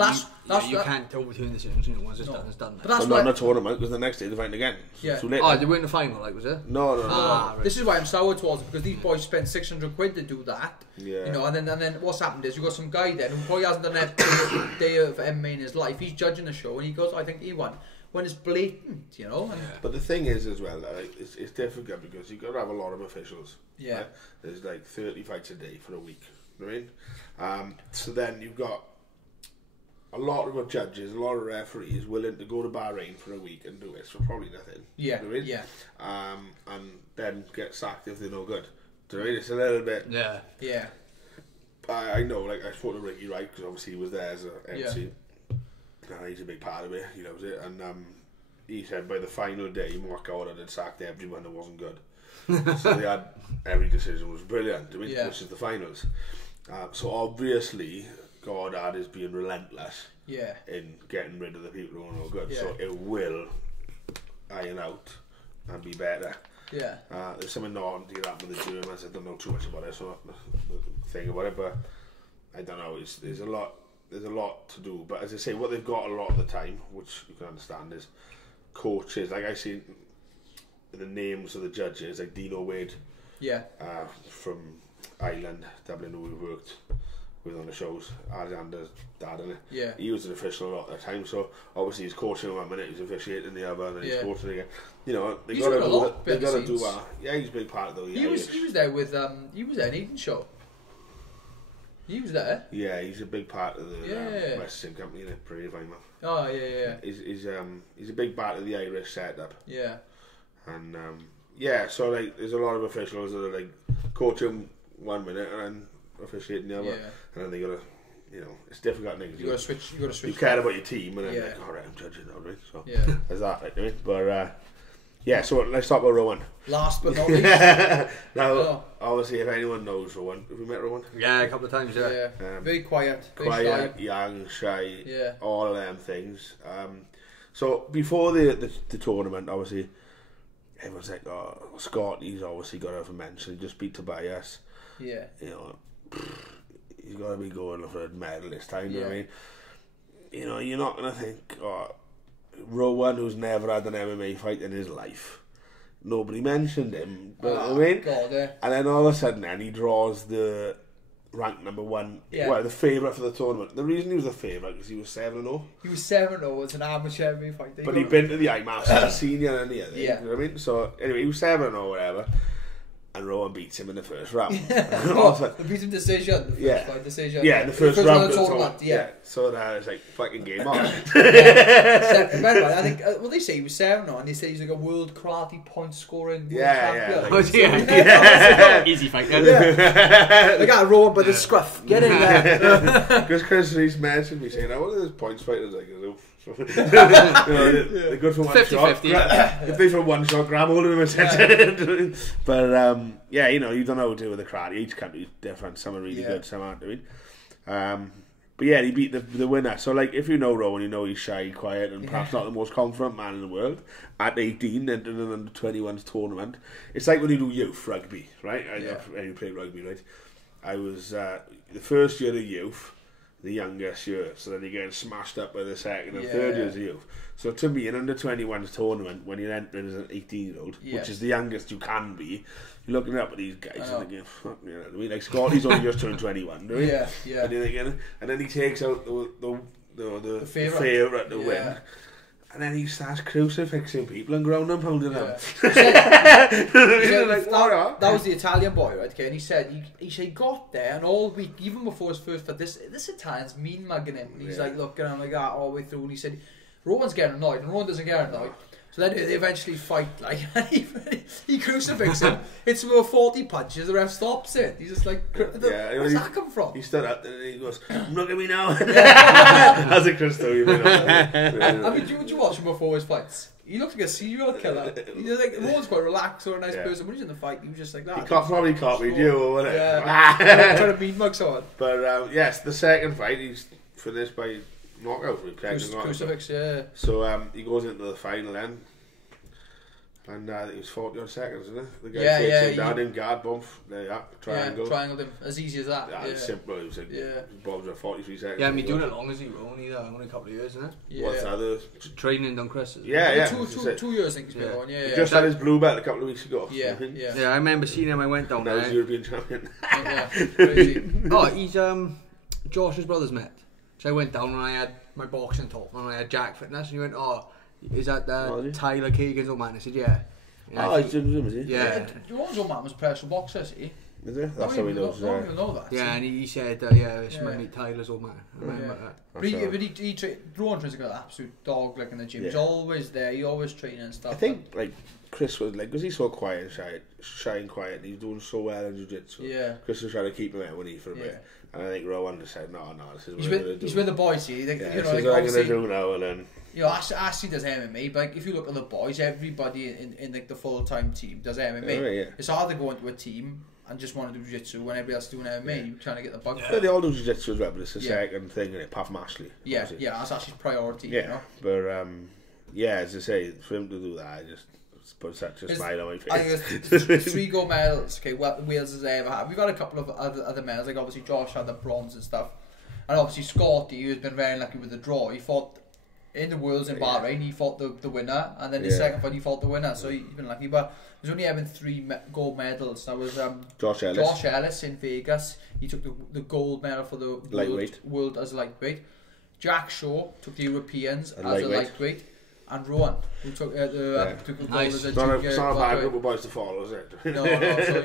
you can't overturn decisions. You know, once it's done, it's done. But that's not in a tournament because the next day they're fighting again. Yeah. Too late. Oh, they were in the final, like was it? No. Right. This is why I'm sour towards it because these boys spent 600 quid to do that. Yeah. You know, and then what's happened is you got some guy then who probably hasn't done a day of MMA in his life. He's judging the show and he goes, I think he won. When it's blatant, you know. But the thing is as well, like, it's difficult because you've got to have a lot of officials. Yeah. Right? There's like 30 fights a day for a week. Right? So then you've got a lot of judges, a lot of referees willing to go to Bahrain for a week and do it for probably nothing. Yeah, right? Yeah. And then get sacked if they're no good. Do you know what I mean? It's a little bit. Yeah. Yeah. I know, like I spoke to Ricky Wright because obviously he was there as an MC. And he's a big part of it. He knows it. And he said by the final day, Mark Gordon had sacked everyone that wasn't good. So they had every decision was brilliant. Which is the finals. So obviously, Goddard is being relentless in getting rid of the people who are no good. So it will iron out and be better. Yeah. There's something not to get up with the Germans. I don't know too much about it, so the thing about it, but I don't know. There's a lot to do. But as I say, what they've got a lot of the time, which you can understand, is coaches. Like I see the names of the judges, like Dino Wade. Yeah. From Ireland, Dublin, who we worked with on the shows. Alexander's dad, innit? Yeah. He was an official a lot of the time, so obviously he's coaching 1 minute, he's officiating the other, and then he's coaching again. You know, they got to do that. Yeah, he's a big part of the. He was there with he was there in Eden's show. He was there? Yeah, he's a big part of the wrestling company, the Brave Iron. Oh, yeah. He's a big part of the Irish setup. Yeah. And, so, like, there's a lot of officials that are, like, coach him 1 minute and then officiating the other. Yeah. And then they got to, it's difficult things. You got to switch. You care about your team and then, like, alright, I'm judging now, right? So, there's that, like, But, so let's talk about Rowan. Last but not least. Now, obviously, if anyone knows Rowan, have you met Rowan? Yeah, a couple of times, yeah. Very quiet, shy. Young, shy, all of them things. So before the tournament, obviously, everyone's like, oh, Scott, he's obviously got to have a mention, just beat Tobias. Yeah. He's got to be going for a medal this time, you know what I mean? You're not going to think, oh, Rowan, who's never had an MMA fight in his life, nobody mentioned him. But I mean, God, and then all of a sudden, then he draws the rank number 1. Well, the favourite for the tournament. The reason he was the favourite because he was 7-0. He was 7-0 as an amateur MMA fighter. But he'd been to the IMAF senior and the other. You know what I mean? So anyway, he was 7-0 or whatever. And Rowan beats him in the first round. The beat him decision. Decision. Yeah, in the first round of the tournament. So that was like fucking game on. I think they say he was 7-0 and they say he's like a world karate point scoring champion. Easy fight. They got Rowan by the scruff. Get in there. Because Chris Reese mentioned me saying, what are those points fighters like? They're good for one 50-50. shot. If they for one shot, grab hold of them. But you don't know what to do with the karate. Each country's different. Some are really good, some aren't. But yeah, he beat the winner. So like, if you know Rowan, you know he's shy, quiet, and perhaps not the most confident man in the world. At 18, entered an under-21s tournament. It's like when you do youth rugby, right? You play rugby, right? I was the first year of youth. The youngest year, so then you're getting smashed up by the second and third years of youth. So to me, an under-21s tournament, when you're entering as an 18-year-old, which is the youngest you can be, you're looking up at these guys and thinking, fuck me, I mean, like Scotty's only just turned 21, do he? Yeah. And you're thinking, and then he takes out the favourite to win. And then he starts crucifixing people and ground and pounding them. That was the Italian boy, right? Okay, and he said he got there and all week, even before his first fight, this Italian's mean mugging him. And he's like looking at him like that all the way through. And he said, Rowan's getting annoyed, and Rowan doesn't get annoyed. So then they eventually fight, like, and he crucifixes him, hits him with 40 punches, the ref stops it. He's just like, where's that come from? He stood up and he goes, look at me now. As a Christo, you mean. I mean, would you watch him before his fights? He looks like a serial killer. He's like, Rowan's quite relaxed or a nice person. When he's in the fight, he was just like that. He probably copied you or whatever. Trying to mean mug someone. But yes, the second fight, he's finished by knockout. Crucifix, So he goes into the final then. And I think it was 40 odd seconds, isn't it? The guy takes him down in guard bump. There you are, triangle. Yeah, triangled him. As easy as that. It's simple. It was like bombs at 43 seconds. Yeah, I mean, doing it long as he Rowan either. Only a couple of years, isn't it? Yeah. What's that? Training done Chris. 2 years, I think he's been on. He just had his blue belt a couple of weeks ago. Yeah, I remember seeing him. I went down there. Now he's European champion. Crazy. He's Josh's brother's mate. So I went down and I had my boxing top and I had Jack Fitness, and he went, is that Tyler Keegan's old man? I said, yeah. He's doing him, is he? Yeah. John's old man was a professional boxer, is he? Is it? That's how he knows. I don't even know that. Yeah, and he said, it's my mate Tyler's old man. I remember that. But Rowan trains like an absolute dog, like in the gym. He's always there, he always training and stuff. I think, like, Chris was, like, because he's so quiet and shy and quiet, and he's doing so well in jiu-jitsu. Yeah. Chris was trying to keep him out when he for a bit. And I think Rowan just said, no, this is what I'm going to do. He's with the boys, see? Like, this is what I'm going to do now, and then... Ashley does MMA, but like, if you look at the boys, everybody in like the full-time team does MMA. It's hard to go into a team and just want to do jiu-jitsu when everybody else is doing MMA. You're trying to get the bug. They all do jiu-jitsu as well, but it's the second thing, apart from Ashley. Yeah, that's Ashley's priority. Yeah, you know? But as I say, for him to do that, I just put such a smile on my face. I think 3 gold medals. Okay, Wales has ever had. We've had a couple of other medals, like obviously Josh had the bronze and stuff, and obviously Scotty, who's been very lucky with the draw. He fought in the Worlds in Bahrain, he fought the winner, and then the second fight he fought the winner, so he's been lucky. But there's only having 3 gold medals. That was Josh Ellis. Josh Ellis in Vegas. He took the gold medal for the world as a lightweight. Jack Shaw took the Europeans as a lightweight, and Rowan, who took the nice. It's not a bad group of boys to follow, is it? No.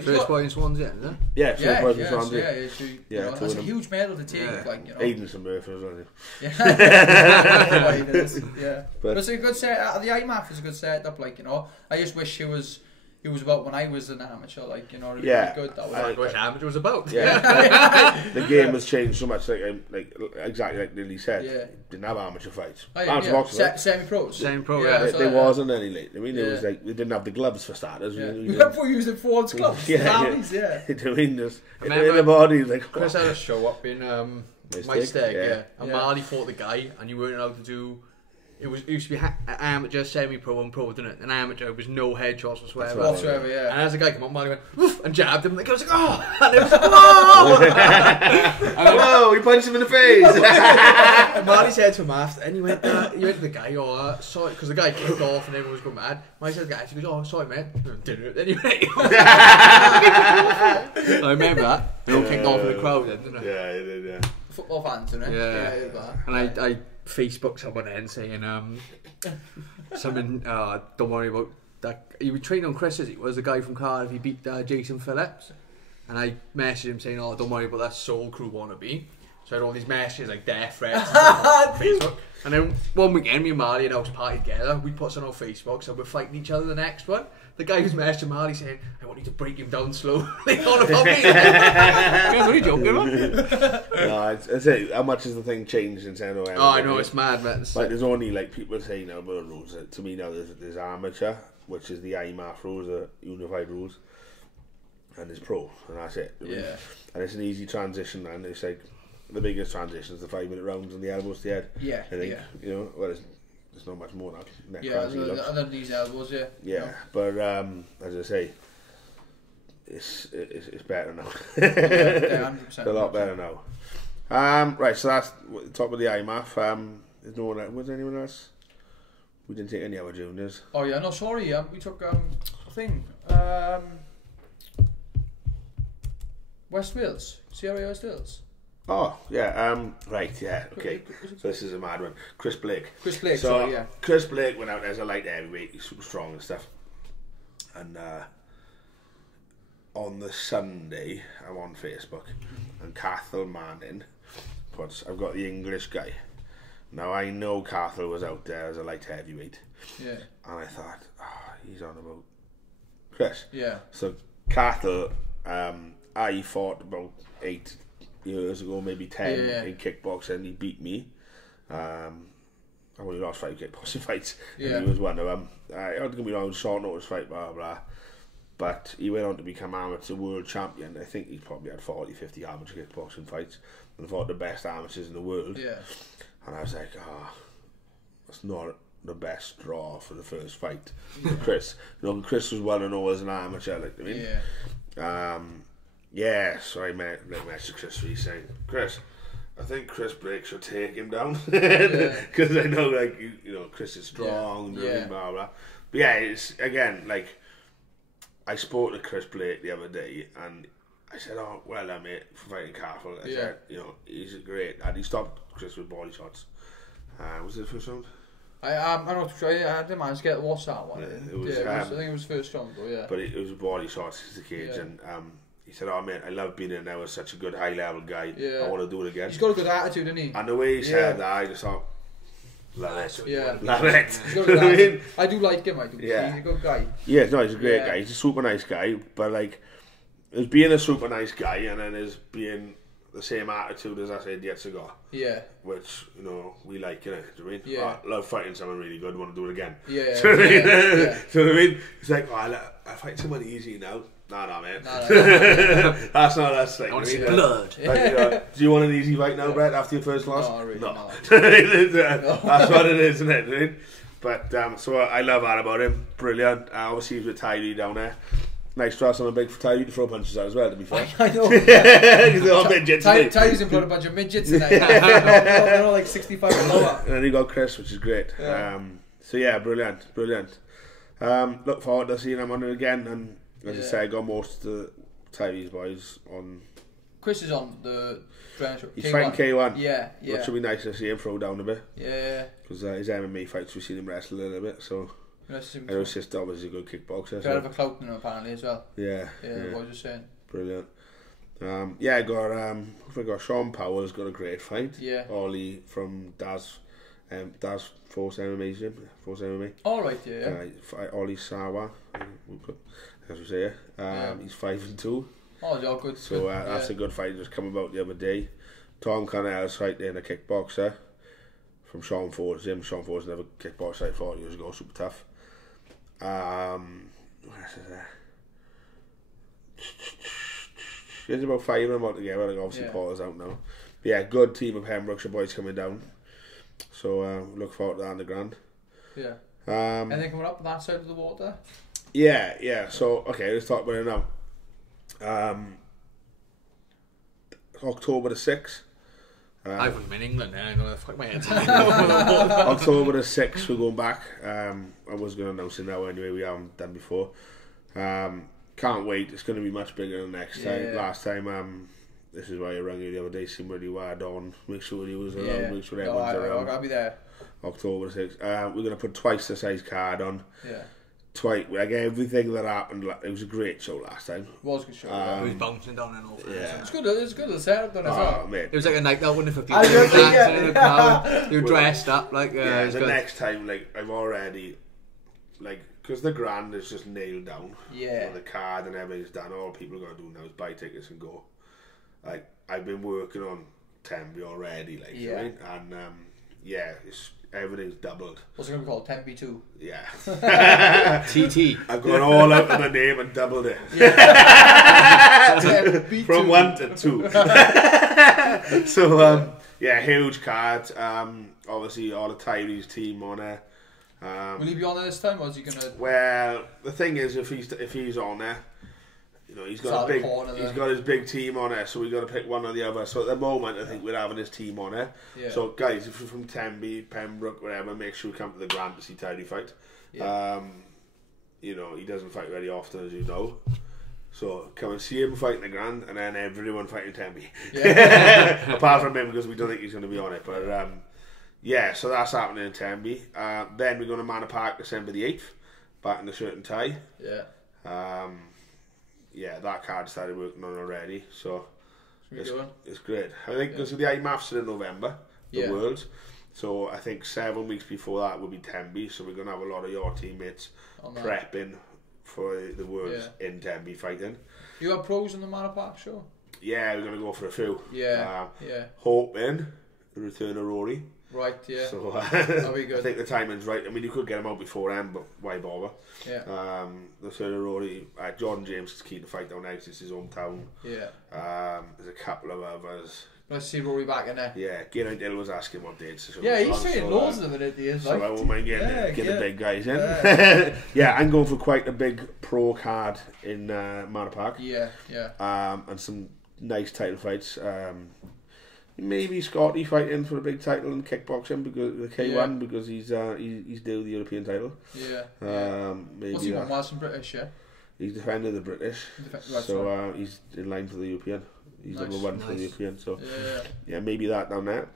First boy in Swansea, isn't it? Yeah, first boy in Swansea. That's a huge medal to take, like, you know. Aiden's and Murphy as well. But it's a good set. The IMAF is a good setup, like, you know. I just wish it was about when I was an amateur, like, you know, really good. That was what amateur was about. Yeah, the game has changed so much, like exactly like Lilley said. Yeah, didn't have amateur fights. Semi-pros. There wasn't any late. I mean, it was like they didn't have the gloves for starters. We were using Ford's gloves. I mean, just in the body, like Chris had a show up in my stag, and Marley fought the guy, and you weren't allowed to do. It used to be amateur, semi-pro, and pro, didn't it? An amateur was no headshots whatsoever. And as a guy came up, Marley went woof, and jabbed him. And I was like, oh, and it was whoa, he punched him in the face. And Marley said to him after, and he went to the guy, sorry, because the guy kicked off and everyone was going mad. Marley said to the guy, he goes, oh, sorry, man. Anyway, I remember that. They all kicked off in the crowd, then, didn't they? Yeah, they did, yeah. Football fans, didn't it? Yeah. And I Facebook someone then saying something. Don't worry about that. He was training on Chris. He was the guy from Cardiff. He beat Jason Phillips, and I messaged him saying, "Oh, don't worry about that Soul Crew wannabe." So I had all these messages like death threats on Facebook. And then one weekend, me and Marley and I was partying together. We put something on Facebook, so we're fighting each other the next one. The guy who's messaging Marley saying, I want you to break him down slowly on about me. Guys, what are you joking about? No, it's it. How much has the thing changed in San Diego? Oh, I know, it's mad, man. Like, there's only, like, people saying now about rules. To me now, there's amateur, which is the IMAF rules, the unified rules, and there's pro, and that's it. Yeah. And it's an easy transition, and it's like, the biggest transition is the 5-minute rounds and the elbows to the head. Yeah, I think, you know, well, there's not much more than that. And then these elbows, Yeah, but as I say, it's better now. 100%. It's a lot better now. Right, so that's top of the IMAF. Is no one? Was anyone else? We didn't take any other juniors. Oh yeah, no, sorry. We took a thing. West Wales, CRA West Wales. Oh, yeah, right, yeah, okay. So this is a mad one. Chris Blake. So, Chris Blake went out as a light heavyweight. He's super strong and stuff. And on the Sunday, I'm on Facebook, and Cathal Manning puts, I've got the English guy. Now, I know Cathal was out there as a light heavyweight. Yeah. And I thought, he's on about Chris. Yeah. So, Cathal, I fought about 8 years ago, maybe 10 in kickboxing. He beat me. I only lost 5 kickboxing fights, and he was one of them. I don't get me wrong, short notice fight, blah blah. But he went on to become amateur world champion. I think he probably had 40-50 amateur kickboxing fights and fought the best amateurs in the world. Yeah. And I was like, that's not the best draw for the first fight. Chris, you know, Chris was well known as an amateur, like, I mean. Yeah. So I messaged Chris Reese saying, Chris, I think Chris Blake should take him down, because I know, like, you know, Chris is strong, blah blah. But yeah, it's again, like, I spoke to Chris Blake the other day, and I said, oh, well done, mate, for fighting Carful. I said, you know, he's great, and he stopped Chris with body shots. Was it the first round? I'm not sure. I didn't manage to get what's that one. I think it was first round though. Yeah. But it was body shots in the cage, and he said, "Oh man, I love being in there with such a good high level guy. I want to do it again." He's got a good attitude, doesn't he? And the way he said that, I just thought, love it. Yeah, love it. He's got a good attitude. I do like him. He's a good guy. Yeah, no, he's a great guy. He's a super nice guy. But like, there's being a super nice guy, and then there's being the same attitude as I said years ago. Yeah. Which, you know, we like, you know what I mean? Yeah. I love fighting someone really good, want to do it again. Yeah. Do you know what I mean? Do you know what I mean? It's like, I fight someone easy now. No, man. That's not us. Like, I want to see blood. Like, you know, do you want an easy fight now, Brett, after your first loss? No, really not. That's what it is, isn't it? Right? But, so I love that about him. Brilliant. Obviously, he's with Tyree down there. Nice to have someone big for Tyree to throw punches out as well, to be fair. I know. Because they're all midgets. Tyree's employed a bunch of midgets tonight. They're all like 65 and lower. And then you got Chris, which is great. Yeah. So yeah, brilliant. Look forward to seeing him on it again. And as I say, I got most of Tyree's boys on Chris is on the he's fighting K1. Yeah. Which would be nice to see him throw down a bit. Yeah. Because his MMA fights, we've seen him wrestle a little bit, so... I know his sister was a good kickboxer. Got a clout in him apparently as well. Yeah. The boys are saying. Brilliant. I got Sean Powell's got a great fight. Yeah. Ollie from Daz Force MMA gym. Force MMA. All right, yeah. Ollie Sawa, as we say it. He's 5-2. Oh, yeah, good. So good. that's a good fight. Just come about the other day. Tom Connell's fighting a kickboxer from Sean Ford's gym. Sean Ford's never kickboxed like 40 years ago. Super tough. What else is there? There's about 5 of them all together. Like obviously Paul's out now. But yeah, good team of Pembrokeshire boys coming down. So look forward to that underground. Yeah. Anything coming up on that side of the water? Yeah. So okay, let's talk about it now. October the 6th. I was in England now. I'm gonna fuck my head. October the 6th, we're going back. I was going to announce it now anyway. We haven't done before. Can't wait. It's going to be much bigger than next time. Last time, this is why I rang you the other day. Seemed really wired on. Make sure he was around. Make sure everyone's around. I'll be there. October the 6th. We're going to put twice the size card on. Yeah. Twice, like everything that happened. It was a great show last time. It was a good show. It was bouncing down and all. Yeah. It's good as setup done as well. Mate. It was like a night out, wasn't it, for people dancing in the crowd. You were dressed up like. The good. Next time, like I've already, like, because the grand is just nailed down. Yeah. The card and everything's done. All people got to do now is buy tickets and go. Like I've been working on Tenby already, like, you know, and everything's doubled. What's it going to be called? Tenby 2? Yeah. TT. I've gone all out of the name and doubled it. From 1 to 2. So, huge card. Obviously, all the Tyrese team on there. Will he be on there this time, or is he going to... Well, the thing is, if he's on there, you know, he's got his big team on it, so we got to pick one or the other. So at the moment, I think we're having his team on it. Yeah. So guys, if you're from Tenby, Pembroke, whatever, make sure you come to the Grand to see Tyree fight. Yeah. You know, he doesn't fight very often, as you know. So come and see him fight in the Grand, and then everyone fighting Tenby. Yeah. Apart from him, because we don't think he's going to be on it. But so that's happening in Tenby. Then we're going to Manor Park December the 8th, back in the shirt and tie. Yeah. That card started working on already, so it's great. I think because the IMAFs are in November, the Worlds, so I think 7 weeks before that will be Tenby, so we're going to have a lot of your teammates prepping for the Worlds in Tenby fighting. You have pros in the Manor Park show? Yeah, we're going to go for a few. Yeah. Hoping the return of Rory. Right, yeah. So that'll be good. I think the timing's right. I mean, you could get him out beforehand, but why bother? Yeah. The return of Rory. Jordan James is keen to fight down next. It's his hometown. Yeah. There's a couple of others. Let's see Rory back in there. Yeah, Geraint Dill was asking what dates. He's saying loads of them in it. So I won't mind getting the big guys in. I'm going for quite a big pro card in Manor Park. Yeah. And some nice title fights. Maybe Scotty fighting for a big title in kickboxing because the K1 because he's due the European title. Maybe what's he won? Western British, yeah. He's defending the British, so he's in line for the European. He's number 1 for the European. So maybe that down there.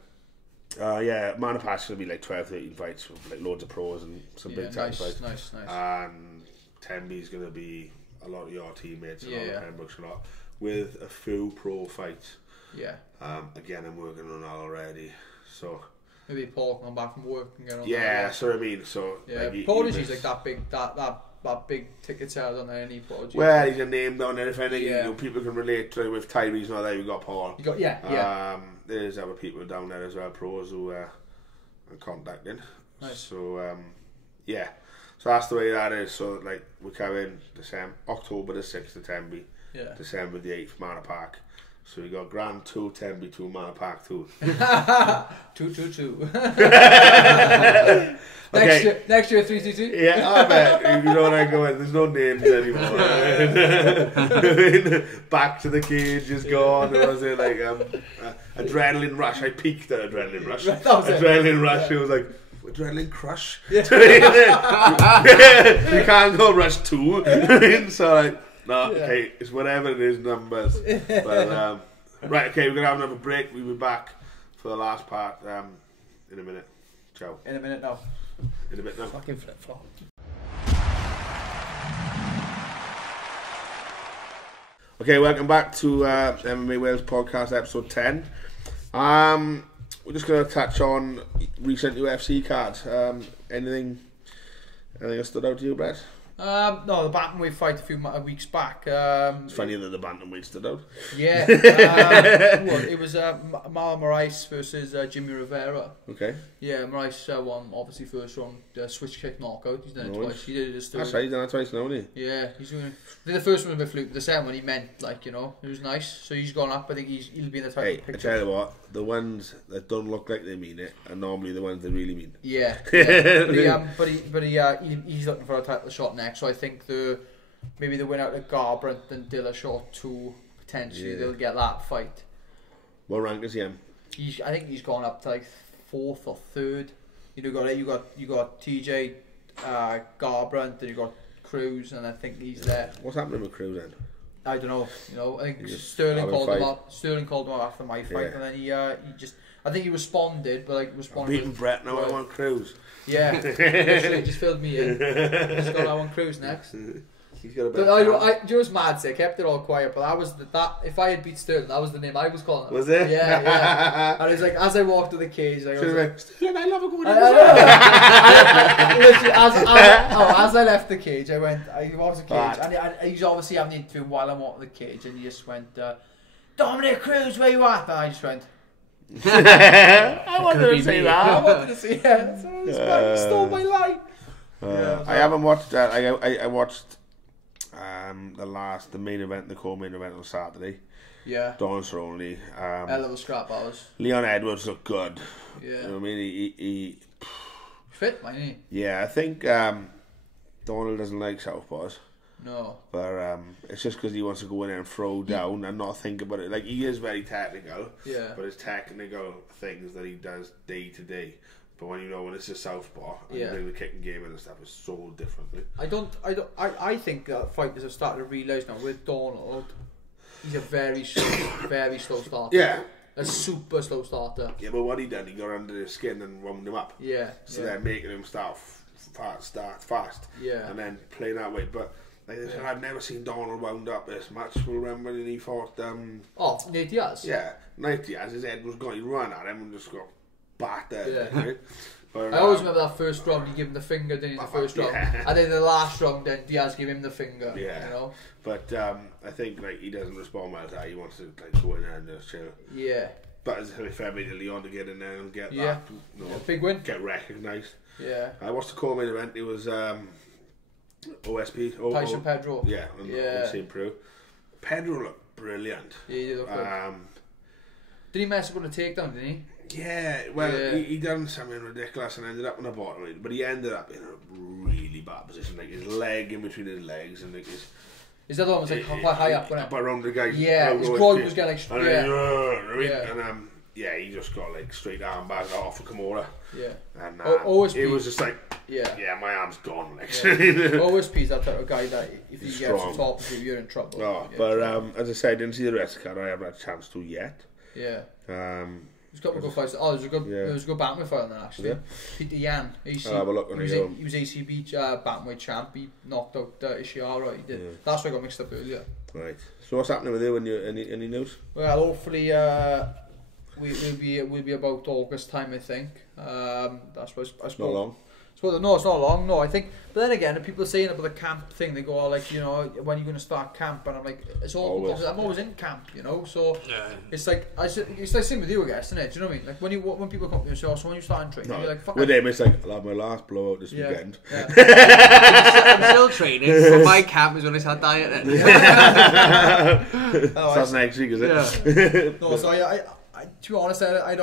Manor Park's gonna be like 12-13 fights, with like loads of pros and some big title fights. Nice. And Tenby's gonna be a lot of your teammates, a lot of Pembroke's a lot, with a few pro fights. Yeah. Again, I'm working on that already. So maybe Paul can come back from work and get on. So I mean, like Prodigy's like that big that big ticket sales on there. Any Prodigy. Well, he's a name down there. If anything, you know, people can relate to it. With Tyree's not there, you got Paul. There's other people down there as well, pros who are contacting. Nice. So so that's the way that is. So like we're coming October the 6th to Tenby. Yeah. December the 8th, Manor Park. So we got Grand 2, Tenby 2, Manor Park 2. 2. Next year 3. Yeah, I bet. You know what I go in. There's no names anymore. Back to the Cage is gone. What was it like? Adrenaline Rush. I peaked at Adrenaline Rush. Adrenaline Rush. It was like Adrenaline Crush. Yeah. You can't go Rush 2. So like. No, okay, it's whatever it is, numbers. But Right, okay, we're going to have another break. We'll be back for the last part in a minute. Ciao. In a minute now. In a bit now. Fucking flip-flop. Okay, welcome back to MMA Wales Podcast, episode 10. We're just going to touch on recent UFC cards. Anything that stood out to you, Brett? No, the bantamweight fight a few weeks back. It's funny that the bantamweight stood out. Yeah. It was Marlon Moraes versus Jimmy Rivera. Okay. Yeah, Moraes won, obviously, first round switch kick knockout. He's done it twice. He did it just That's right, he's done it twice now, hasn't he? Yeah, he's doing it. The first one was a bit fluke. The second one he meant, like, you know, it was nice. So he's gone up. I think he'll be in the title picture. I tell you what, the ones that don't look like they mean it are normally the ones they really mean. Yeah. But he's looking for a title shot next. So I think maybe the winner of Garbrandt and Dillashaw too, potentially they'll get that fight. What rank is he in? I think he's gone up to like 4th or 3rd. You got TJ Garbrandt, and you got Cruz, and I think he's there. What's happening with Cruz then? I don't know. You know, I think Sterling called him up. Sterling called him up after my fight, and then he just. I think he responded, but like responded. Beating Brett now. I want Cruz. Yeah, he just filled me in. He's got I want Cruz next. He's got a bit. Do you know what's mad? I kept it all quiet, but that if I had beat Sterling, that was the name I was calling him. Was it? Yeah. And it's like as I walked to the cage, I was like, Sterling, I love a good. As I left the cage, I walked the cage, and he's obviously having the interview while I'm walking the cage, and he just went, Dominic Cruz, where you at? And I just went. I wanted to say that. I wanted to say that. So he stole my line. I haven't watched that. I watched the main event, the co-main event on Saturday. Yeah. Don Cerrone. Hell of a scrap hours. Leon Edwards looked good. Yeah. You know what I mean? He fit, man. He? Yeah, I think Donald doesn't like southpaws. No. But it's just because he wants to go in there and throw down and not think about it. Like, he is very technical. Yeah. But his technical things that he does day to day. But when it's a southpaw and you bring the kicking game in and stuff, it's so differently. I think that fighters have started to realise now with Donald, he's a very slow starter. Yeah. A super slow starter. Yeah, but what he done, he got under his skin and wound him up. Yeah. So they're making him start fast. Yeah. And then play that way. But I've never seen Donald wound up this much. Remember when he fought Nate Diaz? Yeah. Nate Diaz, his head was gone. He ran at him and just got battered. Yeah. Right? But, I always remember that first round, he gave him the finger, didn't he, the first round? And then the last round, then Diaz gave him the finger. Yeah. You know? But I think he doesn't respond well to that. He wants to go in there and just chill. Yeah. But it's a fair bit to Leon to get in there and get that. Big win. Get recognised. Yeah. I watched the co-main event. It was OSP. Tyson Pedro. Yeah. On the same pro. Pedro looked brilliant. Yeah, he looked good. Did he mess up on the takedown, didn't he? Yeah, well, he done something ridiculous and ended up on the bottom, but he ended up in a really bad position, like his leg in between his legs, and like his other one was like quite high up, wasn't it? Up around the guy. Yeah, his groin was getting like and he just got like straight armbag off of Kimura. Yeah, and OSP, it was just like my arm's gone. Like, OSP's that type of guy that if he gets to top of you, you're in trouble. But as I said, I didn't see the rest of the card. I haven't had a chance to yet. Yeah. There's a couple of good fights. There was a good bantamweight fight on that actually. Peter Yan. He was ACB bantamweight champ. He knocked out Ishihara. He did. That's why I got mixed up earlier. Right. So what's happening with you? Any news? Well, hopefully we'll be about August time, I think. That's what I suppose. Not long. No, it's not long. No, I think. But then again, people are saying about the camp thing. They go, when are you going to start camp? And I'm like, it's all. I'm always in camp, So it's like it's like same with you, I guess, isn't it? Do you know what I mean? Like when people come to you and say, so when you start training, you're like, fuck. With him, it's like I'll have my last blowout this weekend. Yeah. I'm still training. But my camp is when I start dieting. That's next week, is it? Yeah. No, so I to be honest, I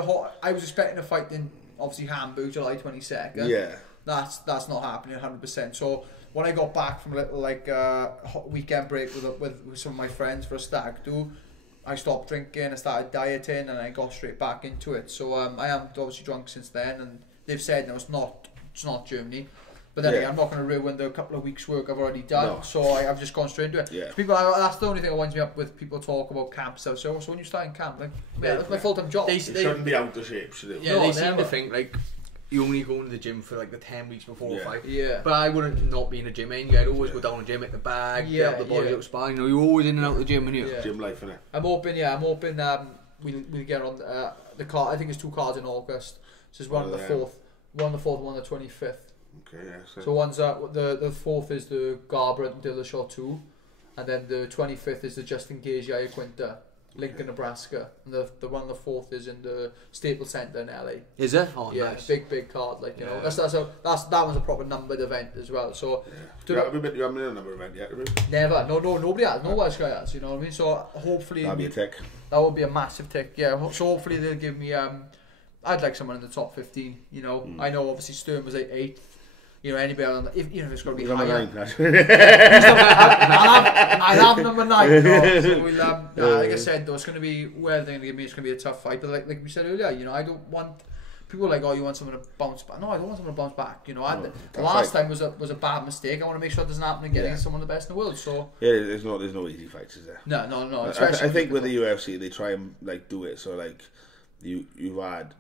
was expecting a fight in obviously Hamburg, July 22nd. Yeah. That's not happening 100%. So when I got back from a little weekend break with some of my friends for a stag do, I stopped drinking, I started dieting, and I got straight back into it. So I am obviously drunk since then, and they've said no, it's not Germany. But then again, I'm not going to ruin the couple of weeks' work I've already done, so I've just gone straight into it. Yeah. People, that's the only thing that winds me up with people talk about camp stuff. So when you start in camp, like, that's my full-time job. They shouldn't be out of shape, should they? Yeah, they seem to think like you only go into the gym for like the 10 weeks before a fight. Yeah. But I wouldn't not be in a gym anyway. I'd always go down to the gym, hit the bag, get up the body, up spine. You know, you're always in and out of the gym, and Gym life, innit? I'm hoping. We'll get on the card. I think it's 2 cards in August. So there's one on the 4th, one on the 4th, one on the 25th. Okay, yeah. So one's the 4th is the Garbrandt and Dillashaw 2, and then the 25th is the Justin Gage Iaquinta, Lincoln, Nebraska, and the one on the 4th is in the Staples Center in LA. Is it? Oh, yeah, nice. big card, like, you know. That one's a proper numbered event as well. So you haven't been in a number event yet, have you? Never, nobody has, no Welsh guy has. You know what I mean? So hopefully that'll be a tick. That would be a massive tick. Yeah. So hopefully they'll give me. I'd like someone in the top 15. You know, I know obviously Stern was 8th. You know, anybody on even if it's going to be number higher. 9. I'll have number 9. No, so we'll, like I said, though, it's going to be where they're going to give me. It's going to be a tough fight. But like we said earlier, you know, I don't want people like, oh, you want someone to bounce back. No, I don't want someone to bounce back. You know, the last time was a bad mistake. I want to make sure it doesn't happen again against someone the best in the world. So there's no easy fights, is there? No. I think with the UFC they try and like do it so like you've had.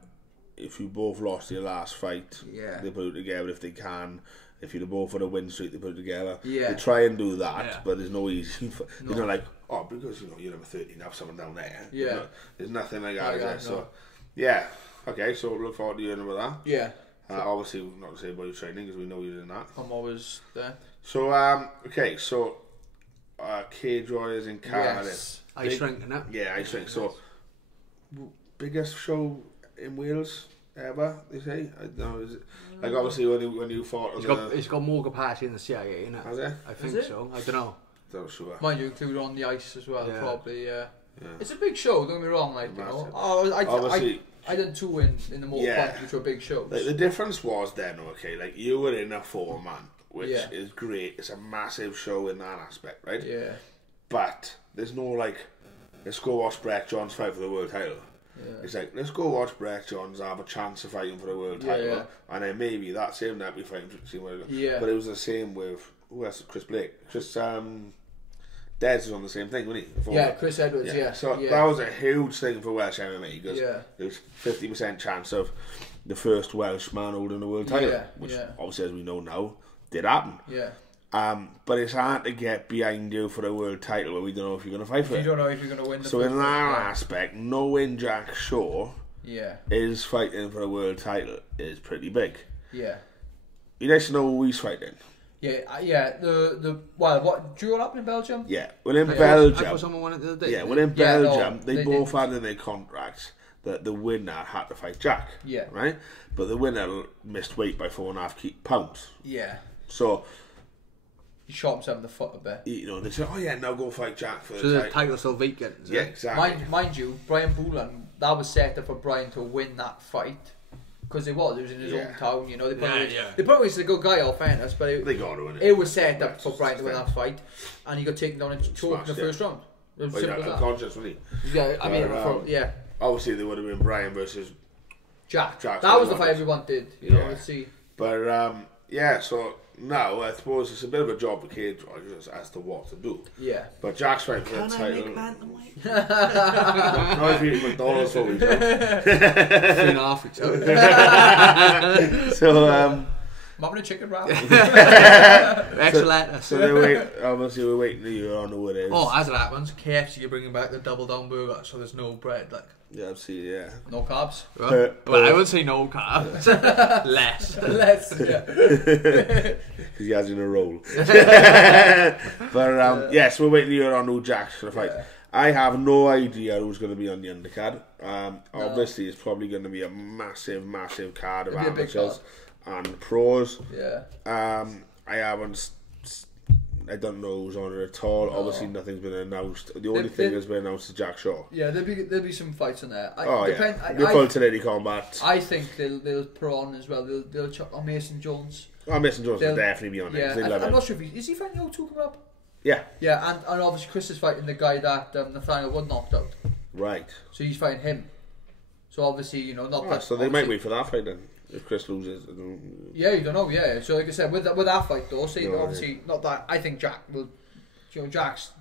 If you both lost your last fight, they put it together if they can. If you're both on a win streak, they put it together. Yeah. They try and do that, but there's no easy. You know, like, because you know you're number 13, have someone down there. Yeah. You know, there's nothing like that, is there? So, yeah. Okay, so look forward to hearing about that. Yeah. Obviously, not to say about your training because we know you're doing that. I'm always there. So, Cage Warriors in Canada. Yes. Ice rink, innit? Yeah, ice rink. So, biggest show in Wales ever, they say? I don't know, is it? Like, obviously, when you fought... It's got more capacity than the CIA, innit? Has it? I think so. I don't know. Not sure. Mind you, include on the ice as well, probably, yeah. It's a big show, don't get me wrong, like, massive. you know. I did 2 in the Mortal Kombat, which were big shows. Like, the difference was then, okay, like, you were in a 4-man, which is great. It's a massive show in that aspect, right? Yeah. But there's no, like, let's go watch Brett Johns fight for the world title. Yeah. It's like, let's go watch Brett Johns have a chance of fighting for the world title, and then maybe that same night we fight him. But it was the same with Chris Blake. Dez was on the same thing, wasn't he? Yeah, Chris Edwards. Yeah. So that was a huge thing for Welsh MMA because there was 50% chance of the first Welsh man holding the world title, which obviously, as we know now, did happen. Yeah. But it's hard to get behind you for a world title when we don't know if you're going to fight for it. You don't know if you're going to win. So in that aspect, knowing Jack Shaw is fighting for a world title is pretty big. Yeah. You need to know who he's fighting. Yeah. What drew it up in Belgium? Yeah. Well, in Belgium. I thought someone won it the other day. Yeah. Well, in Belgium, they both had in their contracts that the winner had to fight Jack. Yeah. Right. But the winner missed weight by 4.5 pounds. Yeah. So. He shot himself in the foot a bit. You know, they said, "Oh yeah, now go fight Jack for the title." So the title's still vacant. Yeah, exactly. Mind you, Brian Boulan, that was set up for Brian to win that fight because it was in his own town. You know, they probably was a good guy, all fairness, but they got to win it. It was set up for Brian to win that fight, and he got taken down and choked in the first round. Unconscious, wasn't he? Yeah, I mean, obviously, there would have been Brian versus Jack. That was the fight everyone did. You know, let's see. But so. Now, I suppose it's a bit of a job for Cage Warriors as to what to do. Yeah. But Jack's fighting for the title. Can I make bantamweight? Not if you eat McDonald's for each other. 3.5 each other. So, I'm having a chicken wrap. Extra lettuce. So we're waiting to hear on who it is. Oh, as it happens, KFC are bringing back the double down burger, so there's no bread, like. Yeah, I've seen it, No carbs? Well, I would say no carbs. Less, yeah. Because he has in a roll. But, yes, we're waiting to hear on who Jack's going to fight. I have no idea who's going to be on the undercard. Obviously, it's probably going to be a massive, massive card of amateurs and pros. Yeah. I don't know who's on it at all. No. Obviously, nothing's been announced. The only thing that's been announced is Jack Shaw. Yeah, there'll be some fights in there. Full today combat. I think they'll put on as well. They'll chuck on Mason Jones. Oh, Mason Jones will definitely be on it. Yeah, I'm not sure if is he fighting O2 coming up? Yeah. Yeah, and obviously Chris is fighting the guy that Nathaniel Wood knocked out. Right. So he's fighting him. So obviously, not that. So they might wait for that fight then. if Chris loses. Yeah, you don't know. Yeah, so like I said, with that fight though, obviously not that. I think Jack will. Jack's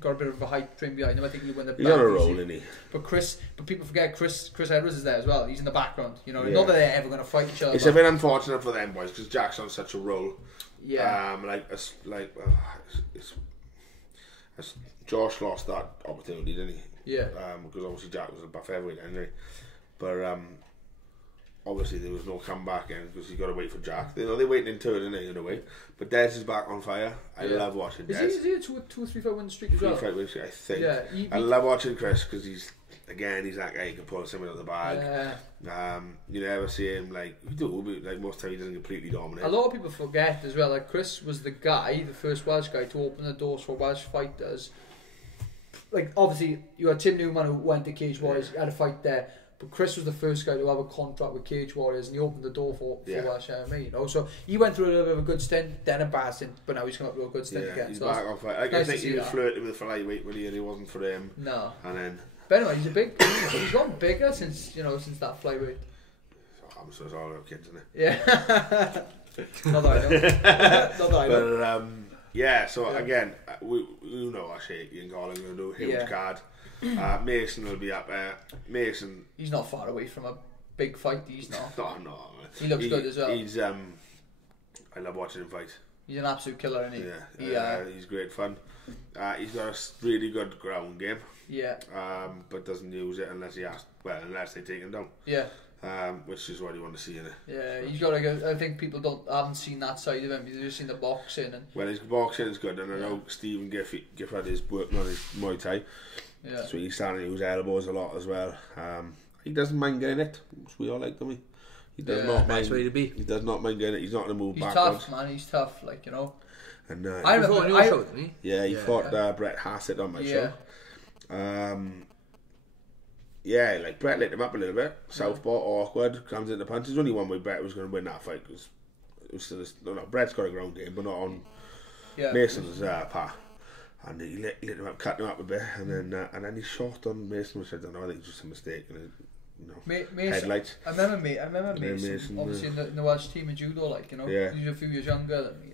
got a bit of a hype train behind him. I think he'll win the belt. He's on a roll, isn't he? But people forget Chris Edwards is there as well. He's in the background. Not that they're ever going to fight each other. It's a bit unfortunate for them boys because Jack's on such a roll. Yeah. Josh lost that opportunity, didn't he? Yeah. Because obviously Jack was a buff heavyweight anyway, but obviously there was no comeback in because you got to wait for Jack. They're waiting into it, isn't it, in a way. But Des is back on fire. I love watching Des. Is he a 2 or 3 fight win streak as well? 3 fight win streak, I think. Yeah. I love watching Chris because he's that guy who can pull something out of the bag. Yeah. You never see him most time he doesn't completely dominate. A lot of people forget as well that Chris was the first Welsh guy to open the doors for Welsh fighters. Like obviously you had Tim Newman who went to Cage Warriors, had a fight there. But Chris was the first guy to have a contract with Cage Warriors, and he opened the door for Welsh MMA. So he went through a little bit of a good stint, then a bad stint, but now he's come up with a good stint again. He's so back on fight. I think he was flirting with flyweight when he wasn't for him. No. And then. But anyway, he's gotten bigger since that flyweight. I'm sure it's all our kids, isn't it? Yeah. Not that I know. But so again, we know actually Ian Garland going to do a huge card. Mason will be up there. Mason, he's not far away from a big fight. He's not. No. He looks good as well. He's I love watching him fight. He's an absolute killer, isn't he? He's great fun. He's got a really good ground game. Yeah. But doesn't use it unless unless they take him down. Yeah. Which is what you want to see in it. Yeah, he's got I think people haven't seen that side of him. They've just seen the boxing his boxing is good, and I know Stephen Gifford is working on his Muay Thai. Yeah. So he's starting to use elbows a lot as well. He doesn't mind getting it, which we all like, don't we? He does not mind. Way to be. He does not mind getting it. He's not going to move backwards. He's tough, man. He's tough, And I remember on your show, didn't he? He fought Brett Hassett on my show. Brett lit him up a little bit. Southpaw, awkward, comes into punches. There's only one way Brett was going to win that fight because Brett's got a ground game, but not on Mason's path. And he lit him up, cut him up a bit, and then he shot on Mason, which I don't know. I think it's just a mistake. Mason, headlights. I remember Mason obviously in the Welsh team in judo. He was a few years younger than me.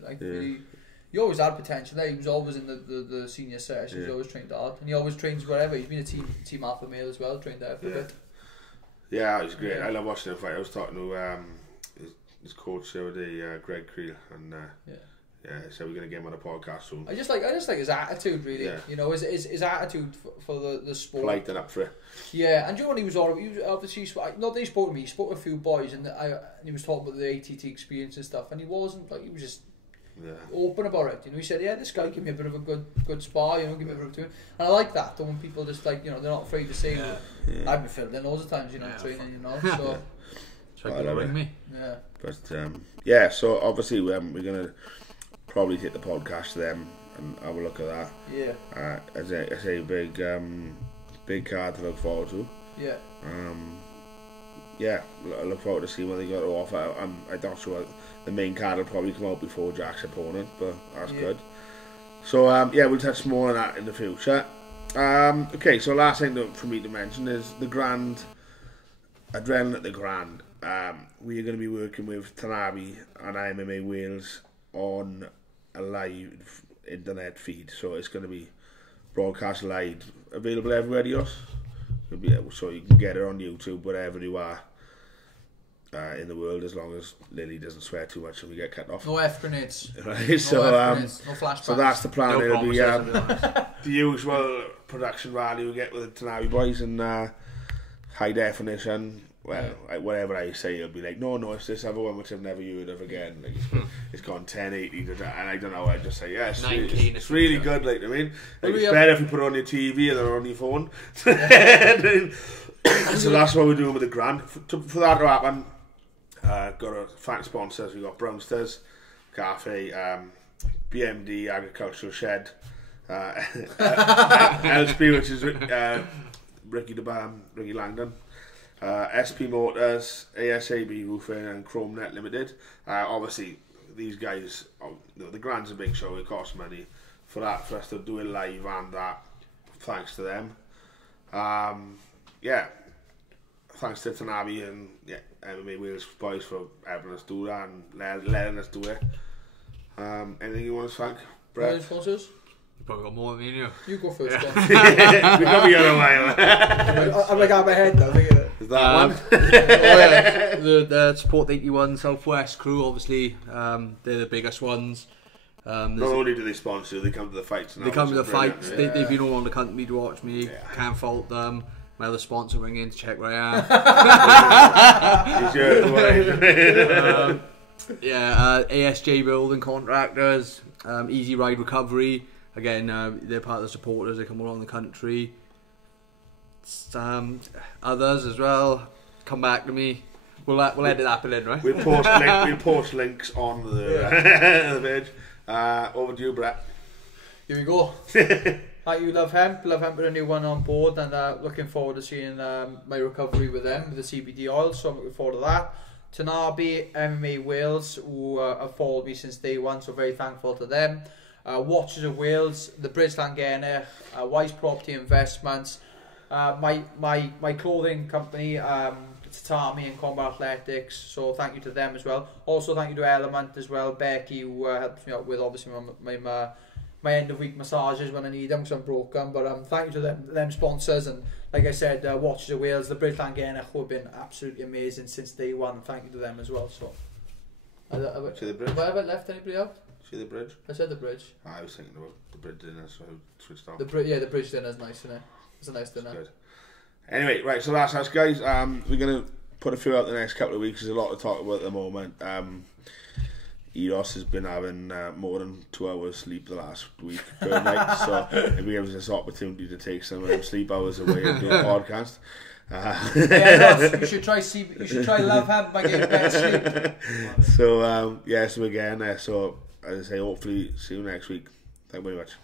He always had potential there. He was always in the senior sessions. He always trained hard, and he always trains wherever. He's been a team alpha male as well. Trained there for a bit. Yeah, he's great. I love watching him fight. I was talking to his coach the other day, Greg Creel, and so we're going to get him on a podcast soon. I just like his attitude, really. His attitude for the sport. Polite and up for it. Yeah, and when he was obviously, not that he spoke to me, he spoke to a few boys, and he was talking about the ATT experience and stuff, and he wasn't he was just open about it. He said, this guy gave me a bit of a good spar, give me a bit of a turn. And I like that, when people just they're not afraid to say, I've been filled in loads of times, training, so. So I ring me. Yeah. But, so obviously we're going to probably hit the podcast to them and have a look at that. Yeah. As I say, big card to look forward to. Yeah. I look forward to seeing what they got to offer. I'm not sure the main card will probably come out before Jack's opponent, but that's good. So we'll touch more on that in the future. Okay, so last thing for me to mention is the Grand Adrenaline at the Grand. We are going to be working with Tanabe and MMA Wales on a live internet feed, so it's going to be broadcast live, available everywhere else. So you can get it on YouTube wherever you are in the world, as long as Lilley doesn't swear too much and we get cut off. No F grenades. Right, no flashbacks. So that's the plan. No It'll be the usual production value we get with the Tanabe boys and high definition. Well, whatever I say, it'll be like, no, it's this other one which I've never heard of again. It's gone 1080, and I don't know. I just say, it's really good. It's better if you put it on your TV than on your phone. So that's what we're doing with the Grand. For that to happen, got a thank sponsors. We got Brownsters Cafe, BMD Agricultural Shed, LSP, which is Ricky Langdon. SP Motors, ASAB Roofing and ChromeNet Limited. Obviously these guys, the Grand's a big show, it costs money for us to do it live, and that thanks to them. thanks to Tanabe and MMA Wales boys for helping us do that and letting us do it. Anything you want to thank, Brett? Sponsors? You probably got more than me, you go first. We've got me on a while. I'm like out my head now. Is that one? The Support 81 Southwest crew, obviously, they're the biggest ones. Not only do they sponsor, they come to the fights. They come to the fights. They've been all on the country to watch me. Can't fault them. My other sponsor ring in to check where I am. ASJ Building Contractors, Easy Ride Recovery. Again, they're part of the supporters. They come all around the country. Others as well. Come back to me. We'll edit that bit in, right? We'll post links on the page. Over to you, Brett. Here we go. Hi, you Love Hemp with a new one on board, and looking forward to seeing my recovery with them, with the CBD oil, so I'm looking forward to that. Tanabe, MMA Wales, who have followed me since day one, so very thankful to them. Watchers of Wales, the Bridge Llangennech, Wise Property Investments, my clothing company, Tatami and Combat Athletics, so thank you to them as well. Also thank you to Element as well, Becky, who helps me out with obviously my end of week massages when I need them because I'm broken, but thank you to them sponsors, and like I said, Watchers of Wales, the Bridge Llangennech, who have been absolutely amazing since day one, and thank you to them as well. So See the bridge? Have I ever left anybody out? See the bridge? I said the bridge. I was thinking about the bridge dinner, so I switched on. The bridge dinner is nice, isn't it? It's a nice dinner. Good. Anyway, right, so that's us, guys. We're going to put a few out the next couple of weeks. There's a lot to talk about at the moment. Eros has been having more than 2 hours sleep the last week per night, so it gives us this opportunity to take some of them sleep hours away and do a podcast. You should try Love Hemp by getting better sleep. So again, so as I say, hopefully see you next week. Thank you very much.